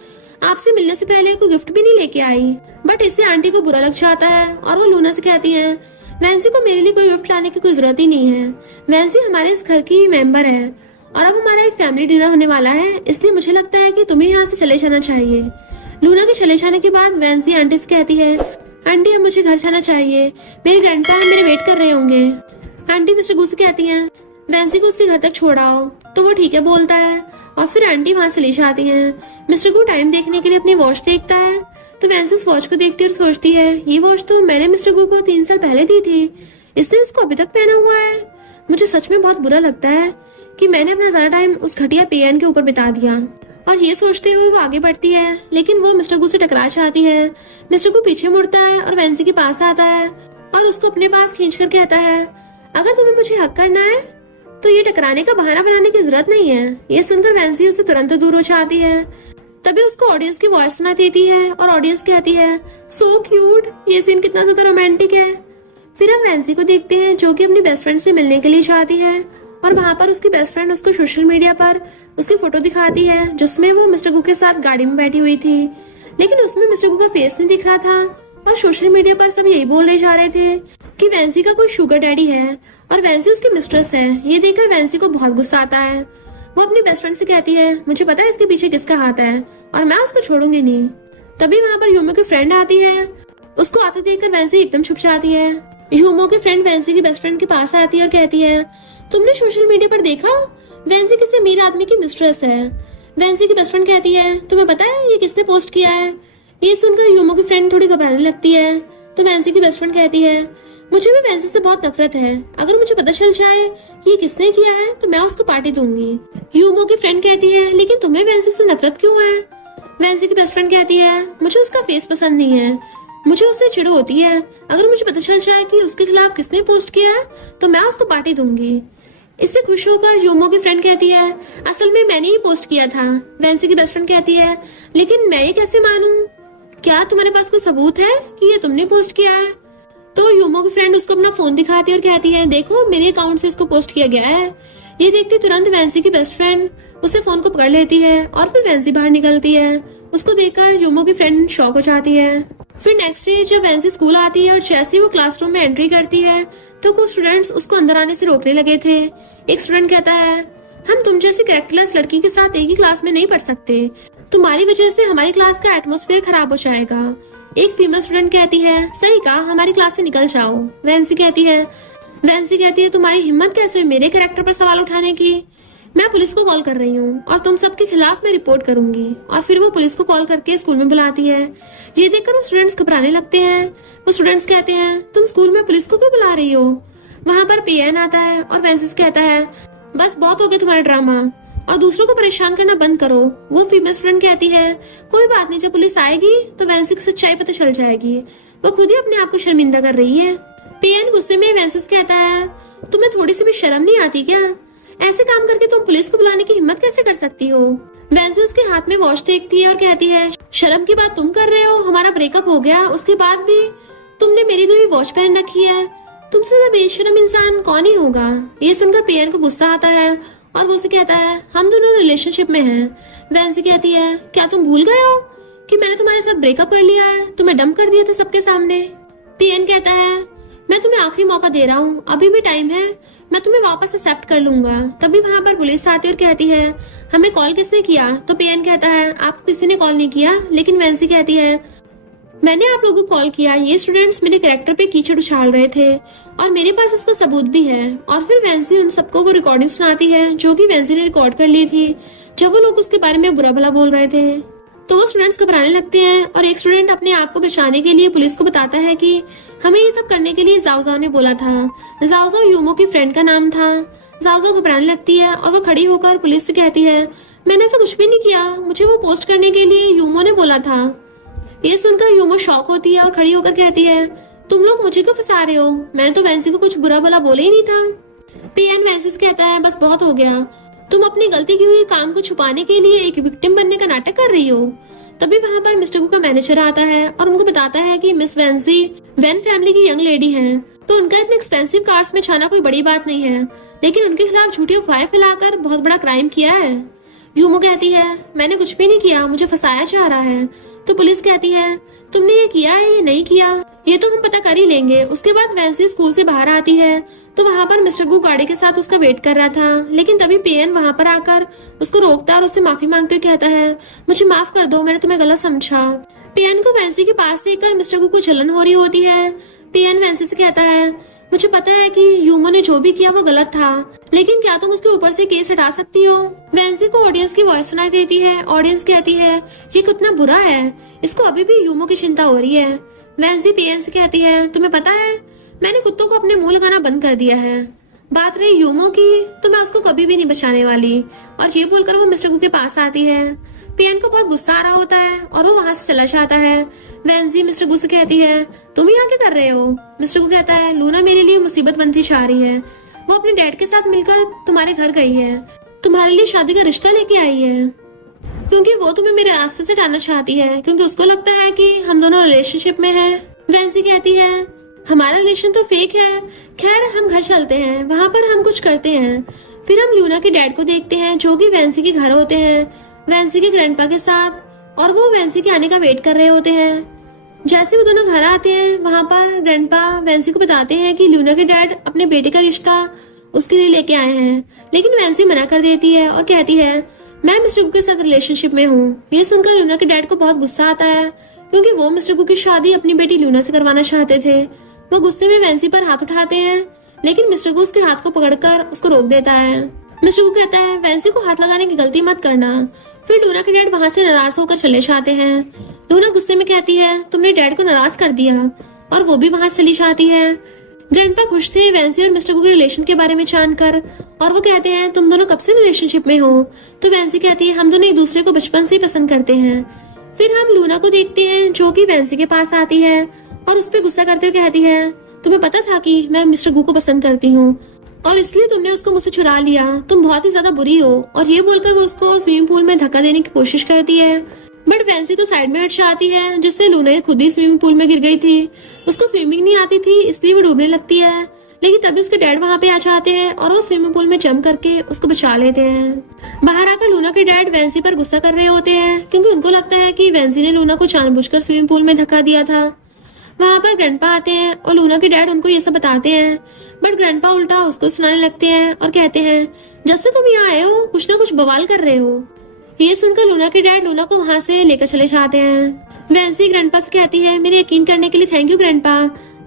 आपसे मिलने से पहले कोई गिफ्ट भी नहीं लेके आई। बट इससे आंटी को बुरा लग जाता है और वो लूना से कहती है वैंसी को मेरे लिए कोई गिफ्ट लाने की कोई जरूरत ही नहीं है, वैंसी हमारे इस घर की मेंबर है और अब हमारा एक फैमिली डिनर होने वाला है, इसलिए मुझे लगता है कि तुम्हें यहाँ से चले जाना चाहिए। लूना के चले जाने के बाद वैंसी आंटी से कहती है आंटी अब मुझे घर जाना चाहिए, मेरे ग्रैंडपा मेरे वेट कर रहे होंगे। आंटी मिस्टर गु से कहती है वैंसी को उसके घर तक छोड़ाओ, तो वो ठीक है बोलता है और फिर आंटी वहां से ले जाती है। मिस्टर गु टाइम देखने के लिए अपनी वॉच देखता है तो वैंसी उस वॉच को देखती है और सोचती है ये वॉच तो मैंने मिस्टर गु को 3 साल पहले दी थी, इसने इसको अभी तक पहना हुआ है। मुझे सच में बहुत बुरा लगता है कि मैंने अपना ज्यादा टाइम उस घटिया पेन के ऊपर बिता दिया। और ये सोचते हुए वो आगे बढ़ती है लेकिन वो मिस्टर गु से टकरा जाती है। मिस्टर गु पीछे मुड़ता है और वैंसी के पास आता है और उसको अपने पास खींच कर कहता है अगर तुम्हें मुझे हक करना है तो ये टकराने का बहाना बनाने की जरूरत नहीं है। ये सुनकर वैंसी उससे तुरंत दूर हो जाती है। तभी उसको ऑडियंस की वॉइस सुनाई देती है और ऑडियंस कहती है सो क्यूट, ये सीन कितना ज्यादा रोमांटिक है। फिर हम वैंसी को देखते हैं जो कि अपनी बेस्ट फ्रेंड से मिलने के लिए चाहती है और वहां पर उसकी बेस्ट फ्रेंड उसको सोशल मीडिया पर उसकी फोटो दिखाती है जिसमें वो मिस्टर गू के साथ गाड़ी में बैठी हुई थी, लेकिन उसमें मिस्टर गू का फेस नहीं दिख रहा था और सोशल मीडिया पर सब यही बोलने जा रहे थे कि वैंसी का कोई शुगर डैडी है और वैंसी उसकी मिस्ट्रेस है। ये देखकर वैंसी को बहुत गुस्सा आता है। वो अपनी बेस्ट फ्रेंड से कहती है मुझे पता है इसके पीछे किसका हाथ है और मैं उसको छोड़ूंगी नहीं। तभी वहां पर यूमो की फ्रेंड आती है। उसको आते देखकर वैंसी एकदम छुप जाती है। यूमो की फ्रेंड वैंसी की बेस्ट फ्रेंड के पास आती है और कहती है तुमने सोशल मीडिया पर देखा वैंसी किसी अमीर आदमी की मिस्ट्रेस है। वैंसी की बेस्ट फ्रेंड कहती है तुम्हें पता है ये किसने पोस्ट किया है। ये सुनकर यूमो की फ्रेंड थोड़ी घबराने लगती है तो वैंसी की बेस्ट फ्रेंड कहती है मुझे भी वैंसी से बहुत नफरत है, अगर मुझे पता चल जाए कि ये किसने किया है तो मैं उसको पार्टी दूंगी। यूमो की फ्रेंड कहती है लेकिन तुम्हें वैंसी से नफरत क्यों है। वैंसी की बेस्ट फ्रेंड कहती है मुझे उसका फेस पसंद नहीं है, मुझे उससे चिढ़ होती है, अगर मुझे पता चल जाए कि उसके खिलाफ किसने पोस्ट किया है तो मैं उसको पार्टी दूंगी। इससे खुश होकर यूमो की फ्रेंड कहती है असल में मैंने ही पोस्ट किया था। वैंसी की बेस्ट फ्रेंड कहती है लेकिन मैं ये कैसे मानूं, क्या तुम्हारे पास कोई सबूत है कि ये तुमने पोस्ट किया है। तो यूमो की फ्रेंड उसको अपना फोन दिखाती है और कहती है देखो मेरे अकाउंट से इसको पोस्ट किया गया है। ये देखती तुरंत वैंसी की बेस्ट फ्रेंड उसे फोन को पकड़ लेती है और फिर वैंसी बाहर निकलती है। उसको देखकर यूमो की फ्रेंड शॉक हो जाती है। फिर नेक्स्ट डे जब वैंसी स्कूल आती है और जैसे ही वो क्लासरूम में एंट्री करती है तो कुछ स्टूडेंट्स उसको अंदर आने से रोकने लगे थे। एक स्टूडेंट कहता है हम तुम जैसी कैरेक्टरलेस लड़की के साथ एक ही क्लास में नहीं पढ़ सकते, तुम्हारी वजह से हमारी क्लास का एटमॉस्फेयर खराब हो जाएगा। एक फीमेल स्टूडेंट कहती है सही कहा, हमारी क्लास से निकल जाओ। वैंसी कहती है तुम्हारी हिम्मत कैसे हुई मेरे कैरेक्टर पर सवाल उठाने की, मैं पुलिस को कॉल कर रही हूँ और तुम सबके खिलाफ मैं रिपोर्ट करूंगी। और फिर वो पुलिस को कॉल करके स्कूल में बुलाती है। ये देखकर वो स्टूडेंट्स घबराने लगते हैं। वो स्टूडेंट्स कहते हैं तुम स्कूल में पुलिस को क्यों बुला रही हो। वहां पर पीएन आता है और वैंसी कहता है बस बहुत हो गया तुम्हारा ड्रामा और दूसरों को परेशान करना बंद करो। वो फीमेल स्टूडेंट कहती है कोई बात नहीं, जब पुलिस आएगी तो वैंसी की सच्चाई पता चल जाएगी, वो खुद ही अपने आप को शर्मिंदा कर रही है। पीएन गुस्से में वैंसी कहता है तुम्हें थोड़ी सी भी शर्म नहीं आती क्या, ऐसे काम करके तुम पुलिस को बुलाने की हिम्मत कैसे कर सकती हो। वैंसी उसके हाथ में वॉच देखती है और कहती है शर्म की बात तुम कर रहे हो, हमारा ब्रेकअप हो गया उसके बाद भी तुमने मेरी धुई वॉच पहन रखी है, तुमसे मैं बेशरम इंसान कौन ही होगा। ये सुनकर पीएन को गुस्सा आता है और वो उसे कहता है हम दोनों रिलेशनशिप में हैं। वैंसी कहती है क्या तुम भूल गए हो कि मैंने तुम्हारे साथ ब्रेकअप कर लिया है, तुम्हें डंप कर दिया था सबके सामने। पीएन कहता है मैं तुम्हें आखिरी मौका दे रहा हूँ, अभी भी टाइम है, मैं तुम्हें वापस एक्सेप्ट कर लूंगा। तभी वहां पर पुलिस आती और कहती है हमें कॉल किसने किया। तो पीएन कहता है आपको किसी ने कॉल नहीं किया। लेकिन वैंसी कहती है मैंने आप लोगों को कॉल किया, ये स्टूडेंट्स मेरे कैरेक्टर पे कीचड़ उछाल रहे थे और मेरे पास इसका सबूत भी है। और फिर वैंसी उन सबको वो रिकॉर्डिंग सुनाती है जो कि वैंसी ने रिकॉर्ड कर ली थी जब वो लोग उसके बारे में बुरा भला बोल रहे थे। तो वो स्टूडेंट्स घबराने लगते हैं और एक स्टूडेंट अपने आप को बचाने के लिए पुलिस को बताता है कि हमें ये सब करने के लिए जाओजाओ ने बोला था। जाओजाओ यूमो की फ्रेंड का नाम था। जाओजाओ घबराने लगती है और वो खड़ी होकर पुलिस से कहती है मैंने ऐसा कुछ भी नहीं किया, मुझे वो पोस्ट करने के लिए यूमो ने बोला था। ये सुनकर यूमो शॉक होती है और खड़ी होकर कहती है तुम लोग मुझे क्यों फंसा रहे हो, मैंने तो वैंसी को कुछ बुरा भला बोला ही नहीं था। पीएन वैंसी से कहता है बस बहुत हो गया, तुम अपनी गलती की हुई काम को छुपाने के लिए एक विक्टिम बनने का नाटक कर रही हो। तभी वहां पर मिस्टर गू का मैनेजर आता है और उनको बताता है कि मिस वैंसी वैन फैमिली की यंग लेडी हैं, तो उनका इतने एक्सपेंसिव कार्स में जाना कोई बड़ी बात नहीं है, लेकिन उनके खिलाफ झूठी अफवाहें फैलाकर बहुत बड़ा क्राइम किया है। यूमो कहती है मैंने कुछ भी नहीं किया, मुझे फंसाया जा रहा है। तो पुलिस कहती है तुमने ये किया है ये नहीं किया ये तो हम पता कर ही लेंगे। उसके बाद वैंसी स्कूल से बाहर आती है तो वहां पर मिस्टर गू गाड़ी के साथ उसका वेट कर रहा था, लेकिन तभी पीएन वहां पर आकर उसको रोकता है और उससे माफी मांगते हुए कहता है मुझे माफ कर दो, मैंने तुम्हें गलत समझा। पीएन को वैंसी के पास देखकर मिस्टर गू को जलन हो रही होती है। पीएन वैंसी से कहता है मुझे पता है कि यूमो ने जो भी किया वो गलत था, लेकिन क्या तुम उसके ऊपर से केस हटा सकती हो। वैंसी को ऑडियंस की वॉइस सुनाई देती है। ऑडियंस कहती है ये कितना बुरा है, इसको अभी भी यूमो की चिंता हो रही है। वैंसी पीएन से कहती है तुम्हें पता है मैंने कुत्तों को अपने मुंह लगाना बंद कर दिया है, बात रही यूमो की तो मैं उसको कभी भी नहीं बचाने वाली। और ये बोलकर वो मिस्टर गू के पास आती है। पीएन को बहुत गुस्सा आ रहा होता है और वो वहां से चला जाता है। वैंसी मिस्टर गू से कहती है तुम यहाँ क्या कर रहे हो। मिस्टर गू कहता है लूना मेरे लिए मुसीबत बनती जा रही है, वो अपने डैड के साथ मिलकर तुम्हारे घर गई है, तुम्हारे लिए शादी का रिश्ता लेके आई है, क्योंकि वो तुम्हें मेरे रास्ते से हटाना चाहती है, क्योंकि उसको लगता है कि हम दोनों रिलेशनशिप में हैं। वैंसी कहती है हमारा रिलेशन तो फेक है। खैर हम घर चलते हैं, वहाँ पर हम कुछ करते हैं। फिर हम लूना के डैड को देखते हैं जो कि वेंसी के घर होते हैं, वेंसी के ग्रैंडपा के साथ, और वो वेंसी के आने का वेट कर रहे होते हैं। जैसे वो दोनों घर आते हैं, वहाँ पर ग्रैंडपा वेंसी को बताते हैं कि लूना के डैड अपने बेटे का रिश्ता उसके लिए लेके आए हैं, लेकिन वेंसी मना कर देती है और कहती है मैं मिस्टर गु के साथ रिलेशनशिप में हूँ। ये सुनकर लूना के डैड को बहुत गुस्सा आता है क्योंकि वो मिस्टर गु की शादी अपनी बेटी लूना से करवाना चाहते थे। वो गुस्से में वेंसी पर हाथ उठाते हैं, लेकिन मिस्टर गु उसके हाथ को पकड़कर उसको रोक देता है। मिस्टर गु कहता है वेंसी को हाथ लगाने की गलती मत करना। फिर लूना के डैड वहाँ से नाराज होकर चले जाते हैं। लूना गुस्से में कहती है तुमने डैड को नाराज कर दिया, और वो भी वहाँ से चली जाती है। ग्रैंडपा खुश थे वेंसी और मिस्टर गु के रिलेशन के बारे में जानकर, और वो कहते हैं तुम दोनों कब से रिलेशनशिप में हो? तो वेंसी कहती है हम दोनों एक दूसरे को बचपन से ही पसंद करते हैं। फिर हम लूना को देखते हैं जो कि वेंसी के पास आती है और उस पर गुस्सा करते हुए कहती है तुम्हें पता था कि मैं मिस्टर गु को पसंद करती हूँ और इसलिए तुमने उसको मुझसे चुरा लिया। तुम बहुत ही ज्यादा बुरी हो। और ये बोलकर वो उसको स्विमिंग पूल में धक्का देने की कोशिश करती है, बट वेंसी तो साइड में हट जाती है, जिससे लूना खुद ही स्विमिंग पूल में गिर गई थी। उसको स्विमिंग नहीं आती थी इसलिए वो डूबने लगती है, लेकिन तभी उसके डैड वहाँ पे आ जाते हैं और वो स्विमिंग पूल में जंप करके उसको बचा लेते हैं। बाहर आकर लूना के डैड वेंसी पर गुस्सा कर रहे होते हैं क्योंकि उनको लगता है कि वेंसी ने लूना को जानबूझकर स्विमिंग पूल में धक्का दिया था। वहाँ पर ग्रैंडपा आते हैं और लूना के डैड उनको ये सब बताते हैं, बट ग्रैंडपा उल्टा उसको सुनाने लगते हैं और कहते हैं जब से तुम यहाँ आए हो कुछ ना कुछ बवाल कर रहे हो। ये सुनकर लूना के डैड लूना को वहाँ से लेकर चले जाते हैं। वेंसी ग्रैंडपा से कहती है मेरे यकीन करने के लिए थैंक यू ग्रैंडपा।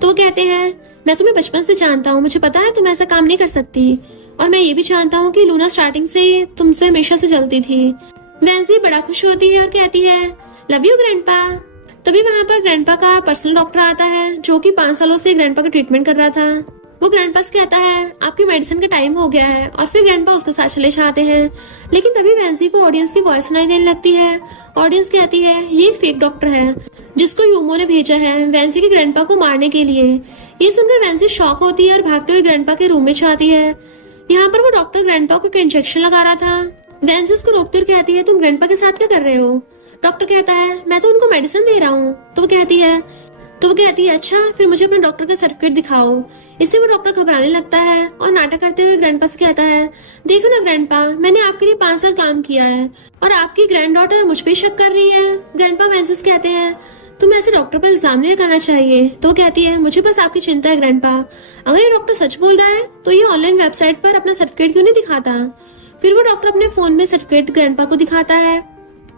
तो वो कहते हैं मैं तुम्हें बचपन से जानता हूँ, मुझे पता है तुम ऐसा काम नहीं कर सकती, और मैं ये भी जानता हूँ कि लूना स्टार्टिंग से ही तुमसे हमेशा से जलती थी। वेंसी बड़ा खुश होती है और कहती है लव यू ग्रैंडपा। तभी वहाँ पर ग्रैंडपा का पर्सनल डॉक्टर आता है जो कि 5 सालों से ग्रैंडपा का ट्रीटमेंट कर रहा था। वो ग्रैंडपा से कहता है आपकी मेडिसिन का टाइम हो गया है, और फिर ग्रैंडपा उसके साथ चले जाते हैं। लेकिन तभी वेंसी को ऑडियंस की वॉइस सुनाई देने लगती है। ऑडियंस कहती है ये एक फेक डॉक्टर है जिसको यूमो ने भेजा है वेंसी के ग्रैंडपा को मारने के लिए। ये सुनकर वेंसी शॉक होती है और भागते हुए ग्रैंडपा के रूम में जाती है। यहाँ पर वो डॉक्टर ग्रैंडपा को एक इंजेक्शन लगा रहा था। वेंसी उसको रोकते हुए कहती है तुम ग्रैंडपा के साथ क्या कर रहे हो? डॉक्टर कहता है मैं तो उनको मेडिसिन दे रहा हूँ। तो वो कहती है अच्छा फिर मुझे अपने डॉक्टर का सर्टिफिकेट दिखाओ। इससे वो डॉक्टर घबराने लगता है और नाटक करते हुए ग्रैंडपा से कहता है देखो ना ग्रैंडपा, मैंने आपके लिए 5 साल काम किया है और आपकी ग्रैंड डॉटर मुझ पे शक कर रही है। ग्रैंडपा वेंसी से कहते हैं तुम्हें ऐसे डॉक्टर पर इल्जाम नहीं लगाना चाहिए। तो कहती है मुझे बस आपकी चिंता है ग्रैंडपा, अगर ये डॉक्टर सच बोल रहा है तो ये ऑनलाइन वेबसाइट पर अपना सर्टिफिकेट क्यों नहीं दिखाता? फिर वो डॉक्टर अपने फोन में सर्टिफिकेट ग्रैंडपा को दिखाता है।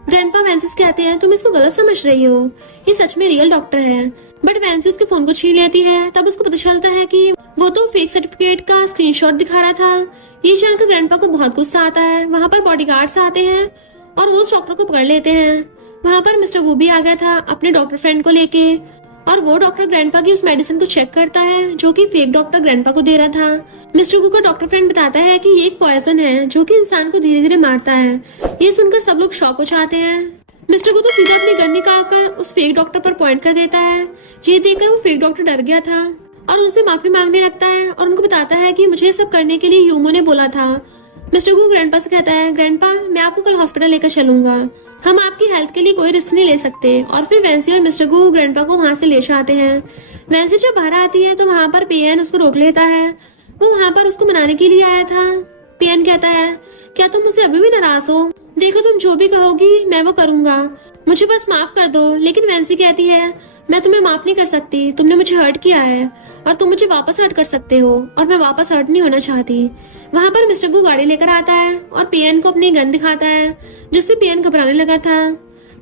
ग्रैंडपा वेंसी से कहते हैं तुम इसको गलत समझ रही हो, ये सच में रियल डॉक्टर है। बट वेंसी उसके फोन को छीन लेती है। तब उसको पता चलता है कि वो तो फेक सर्टिफिकेट का स्क्रीनशॉट दिखा रहा था। ये जानकर ग्रैंडपा को बहुत गुस्सा आता है। वहाँ पर बॉडीगार्ड्स आते हैं और वो उस डॉक्टर को पकड़ लेते हैं। वहाँ पर मिस्टर गु भी आ गया था अपने डॉक्टर फ्रेंड को लेके, और वो डॉक्टर ग्रैंडपा की उस मेडिसिन को चेक करता है जो कि फेक डॉक्टर ग्रैंडपा को दे रहा था। मिस्टर गु का डॉक्टर फ्रेंड बताता है कि ये एक पॉइजन है जो कि इंसान को धीरे धीरे मारता है। ये सुनकर सब लोग शॉक हो जाते हैं। मिस्टर गु तो सीधा अपनी गन निकालकर उस फेक डॉक्टर पर पॉइंट कर देता है। ये देखकर वो फेक डॉक्टर डर गया था और उनसे माफी मांगने लगता है और उनको बताता है कि मुझे ये सब करने के लिए यूमो ने बोला था। मिस्टर गु ग्रैंडपा से कहता है ग्रैंडपा मैं आपको कल हॉस्पिटल लेकर चलूंगा, हम आपकी हेल्थ के लिए कोई रिस्क नहीं ले सकते। और फिर वेंसी और मिस्टर गु ग्रैंडपा को वहाँ से ले जाते हैं। वेंसी जब बाहर आती है तो वहाँ पर पीएन उसको रोक लेता है। वो वहाँ पर उसको मनाने के लिए आया था। पीएन कहता है क्या तुम मुझसे अभी भी नाराज हो? देखो तुम जो भी कहोगी मैं वो करूंगा, मुझे बस माफ कर दो। लेकिन वेंसी कहती है मैं तुम्हें माफ नहीं कर सकती, तुमने मुझे हर्ट किया है और तुम मुझे वापस हर्ट कर सकते हो और मैं वापस हर्ट नहीं होना चाहती। वहाँ पर मिस्टर गु गाड़ी लेकर आता है और पीएन को अपनी गन दिखाता है, जिससे पीएन घबराने लगा था।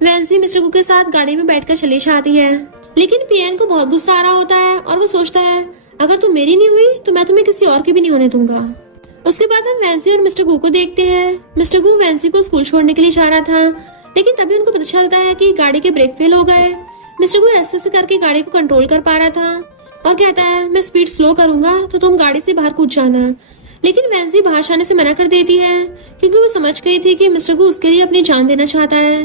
वेंसी मिस्टर गु के साथ गाड़ी में बैठकर चली जाती है, लेकिन पीएन को बहुत गुस्सा आ रहा होता है और वो सोचता है अगर तुम मेरी नहीं हुई तो मैं तुम्हें किसी और की भी नहीं होने दूंगा। उसके बाद हम वेंसी और मिस्टर गु को देखते हैं। मिस्टर गु वेंसी को स्कूल छोड़ने के लिए जा रहा था, लेकिन तभी उनको पता चलता है कि गाड़ी के ब्रेक फेल हो गए। मिस्टर गु ऐसे करके गाड़ी को कंट्रोल कर पा रहा था और कहता है मैं स्पीड स्लो करूंगा तो तुम गाड़ी से बाहर कूद जाना। लेकिन वेंसी बाहर जाने से मना कर देती है क्योंकि वो समझ गई थी कि मिस्टर गु उसके लिए अपनी जान देना चाहता है।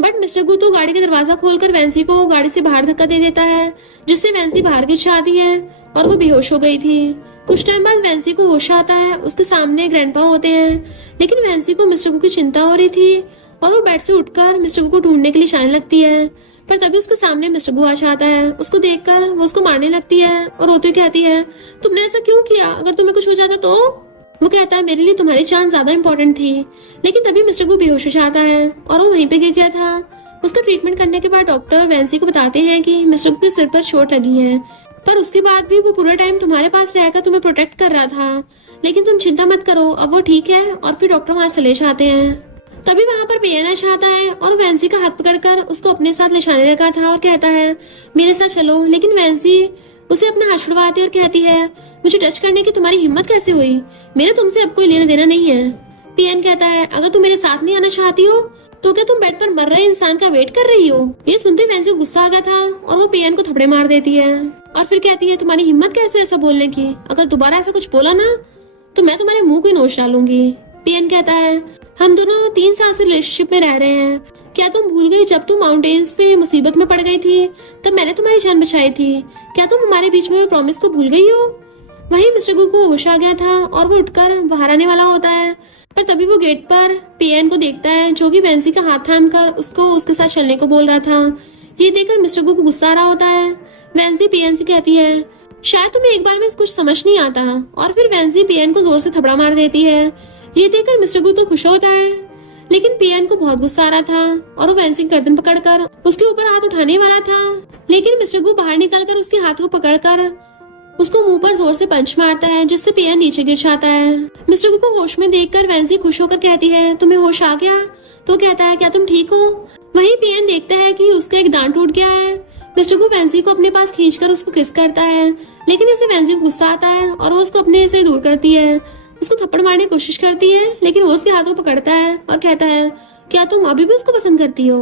बट मिस्टर गु तो गाड़ी का दरवाजा खोलकर वेंसी को गाड़ी से बाहर धक्का दे देता है, जिससे वेंसी बाहर गिर जाती है और वो बेहोश हो गई थी। कुछ टाइम बाद वेंसी को होश आता है। उसके सामने ग्रैंडपा होते हैं, लेकिन वेंसी को मिस्टर गु की चिंता हो रही थी और वो बेड से उठकर मिस्टर गु को ढूंढने के लिए जाने लगती है। पर तभी उसके सामने मिस्टर गु आ जाता है। उसको देखकर वो उसको मारने लगती है और रोते हुए कहती है, तुमने ऐसा क्यों किया? अगर तुम्हें कुछ हो जाता तो? वो कहता है, मेरे लिए तुम्हारी जान ज्यादा इंपॉर्टेंट थी। लेकिन तभी मिस्टर गु बेहोश हो जाता है और वो वहीं पे गिर गया था। उसका ट्रीटमेंट करने के बाद डॉक्टर वैंसी को बताते हैं कि मिस्टर गु के सिर पर चोट लगी है, पर उसके बाद भी वो पूरा टाइम तुम्हारे पास रहकर तुम्हें प्रोटेक्ट कर रहा था। लेकिन तुम चिंता मत करो, अब वो ठीक है। और फिर डॉक्टर वहां चले जाते हैं। तभी वहां पर पियन आता है और वैंसी का हाथ पकड़कर उसको अपने साथ ले जाने लगा था और कहता है, मेरे साथ चलो। लेकिन वैंसी उसे अपना हाथ छुड़वाती और कहती है, मुझे टच करने की तुम्हारी हिम्मत कैसे हुई? मेरा तुमसे अब कोई लेना देना नहीं है। पियन कहता है, अगर तुम मेरे साथ नहीं आना चाहती हो तो क्या तुम बेड पर मर रहे इंसान का वेट कर रही हो? ये सुनते वैंसी को गुस्सा आ गया था और वो पियन को थपड़े मार देती है और फिर कहती है, तुम्हारी हिम्मत कैसे ऐसा बोलने की? अगर दोबारा ऐसा कुछ बोला ना तो मैं तुम्हारे मुंह को ही नोच डालूंगी। पियन कहता है, हम दोनों 3 साल से रिलेशनशिप में रह रहे हैं। क्या तुम भूल गई जब तुम माउंटेन्स पे मुसीबत में पड़ गई थी तब मैंने तुम्हारी जान बचाई थी? क्या तुम हमारे बीच में प्रॉमिस को भूल गई हो? वहीं मिस्टर गु को होश आ गया था और वो उठकर बाहर आने वाला होता है, पर तभी वो गेट पर पियन को देखता है जो कि वैंसी का हाथ थाम कर उसको उसके साथ चलने को बोल रहा था। ये देखकर मिस्टर गु को गुस्सा आ रहा होता है। वैंसी पियन से कहती है, शायद तुम्हें एक बार में कुछ समझ नहीं आता। और फिर वैंसी पियन को जोर से थपड़ा मार देती है। ये देखकर मिस्टर गु तो खुश होता है, लेकिन पियन को बहुत गुस्सा आ रहा था और वो वैंसी की गर्दन पकड़कर उसके ऊपर हाथ उठाने वाला था। लेकिन मिस्टर गु बाहर निकलकर उसके हाथ को पकड़कर उसको मुंह पर जोर से पंच मारता है, जिससे पियन नीचे गिर जाता है। मिस्टर गु को होश में देखकर वैंसी खुश होकर कहती है, तुम्हें होश आ गया? तो कहता है, क्या तुम ठीक हो? वहीं पियन देखता है कि उसका एक दांत टूट गया है। मिस्टर गु वैंसी को अपने पास खींचकर उसको किस करता है, लेकिन इसे वैंसी को गुस्सा आता है और वो उसको अपने से दूर करती है। उसको थप्पड़ मारने की कोशिश करती है, लेकिन वो उसके हाथों को पकड़ता है और कहता है, क्या तुम अभी भी उसको पसंद करती हो?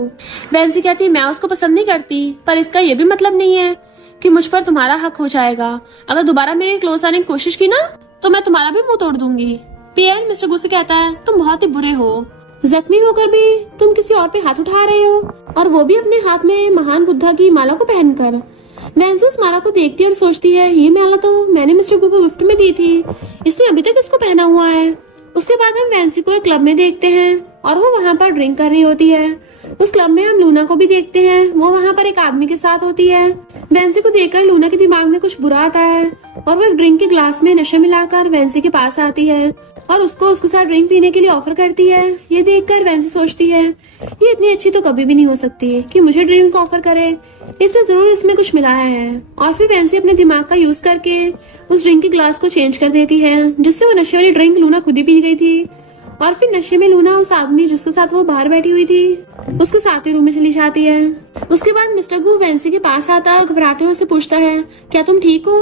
वैंसी कहती है, मैं उसको पसंद नहीं करती, पर इसका ये भी मतलब नहीं है कि मुझ पर तुम्हारा हक हो जाएगा। अगर दोबारा मेरे क्लोज आने की कोशिश की ना तो मैं तुम्हारा भी मुंह तोड़ दूंगी। पियन मिस्टर गु से कहता है, तुम बहुत ही बुरे हो। जख्मी होकर भी तुम किसी और पे हाथ उठा रहे हो, और वो भी अपने हाथ में महान बुद्धा की माला को पहनकर। वैंसी उस माला को देखती है और सोचती है, ये माला तो मैंने मिस्टर गु को गिफ्ट में दी थी, इसने अभी तक इसको पहना हुआ है। उसके बाद हम वैंसी को एक क्लब में देखते हैं और वो वहाँ पर ड्रिंक कर रही होती है। उस क्लब में हम लूना को भी देखते हैं, वो वहाँ पर एक आदमी के साथ होती है। वैंसी को देखकर लूना के दिमाग में कुछ बुरा आता है और वो एक ड्रिंक के ग्लास में नशा मिलाकर वैंसी के पास आती है और उसको उसके साथ ड्रिंक पीने के लिए ऑफर करती है। ये देखकर वैंसी सोचती है, ये इतनी अच्छी तो कभी भी नहीं हो सकती कि मुझे ड्रिंक ऑफर करे, इसने जरूर इसमें कुछ मिलाया है। और फिर वैंसी अपने दिमाग का यूज करके उस ड्रिंक के ग्लास को चेंज कर देती है, जिससे वो नशे वाली ड्रिंक लूना खुद ही पी गई थी। और फिर नशे में लूना उस आदमी जिसके साथ वो बाहर बैठी हुई थी उसके साथ ही रूम में चली जाती है। उसके बाद मिस्टर गु वैंसी के पास आता घबराते हुए उसे पूछता है, क्या तुम ठीक हो?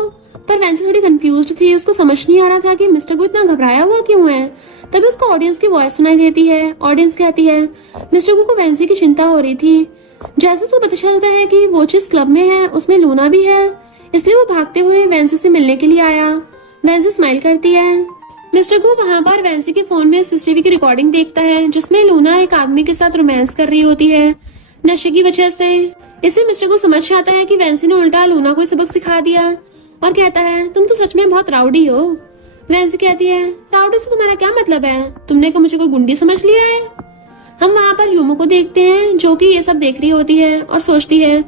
पर वैंसी थोड़ी कंफ्यूज्ड थी, उसको समझ नहीं आ रहा था कि मिस्टर गु इतना घबराया हुआ क्यों है। तभी उसको ऑडियंस की वॉइस सुनाई देती है। ऑडियंस कहती है, मिस्टर गु को वैंसी की चिंता हो रही थी। जैसे उसको पता चलता है कि वो जिस क्लब में है उसमें लूना भी है, इसलिए वो भागते हुए वैंसी से मिलने के लिए आया। वैंसी स्माइल करती है। मिस्टर गु वहाँ पर वैंसी के फोन में सीसीटीवी की रिकॉर्डिंग देखता है जिसमें लूना एक आदमी के साथ रोमांस कर रही होती है नशे की वजह से। इससे मिस्टर गु समझ आता है कि वैंसी ने उल्टा लूना को सबक सिखा दिया और कहता है, तुम तो सच में बहुत राउडी हो। वैंसी कहती है, राउडी से तुम्हारा क्या मतलब है? तुमने को मुझे कोई गुंडी समझ लिया है? हम वहाँ पर यूमो को देखते हैं जो कि ये सब देख रही होती है और सोचती है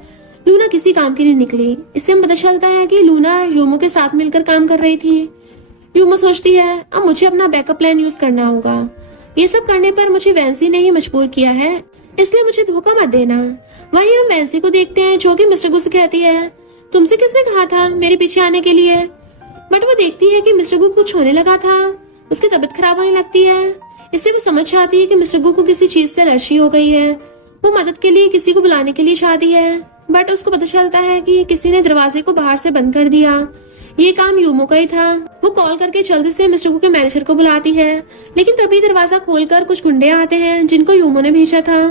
लूना किसी काम की नहीं निकली। इससे हम पता चलता है कि लूना यूमो के साथ मिलकर काम कर रही थी। यूमो सोचती है, अब मुझे अपना बैकअप प्लान यूज करना होगा। ये सब करने पर मुझे वैंसी ने ही मजबूर किया है, इसलिए मुझे धोखा मत देना। वहीं हम वैंसी को देखते हैं जो कि मिस्टर गु से कहती है, तुमसे किसने कहा था मेरे पीछे आने के लिए? बट वो देखती है कि मिस्टर गु कुछ होने लगा था, उसकी तबीयत खराब होने लगती है। इससे वो समझ आती है कि मिस्टर गु को किसी चीज से एलर्जी हो गई है। वो मदद के लिए किसी को बुलाने के लिए चाहती है, बट उसको पता चलता है कि किसी ने दरवाजे को बाहर से बंद कर दिया। ये काम यूमो का ही था। वो कॉल करके जल्दी से मिस्टर गु के मैनेजर को बुलाती है, लेकिन तभी दरवाजा खोलकर कुछ गुंडे आते हैं जिनको यूमो ने भेजा था।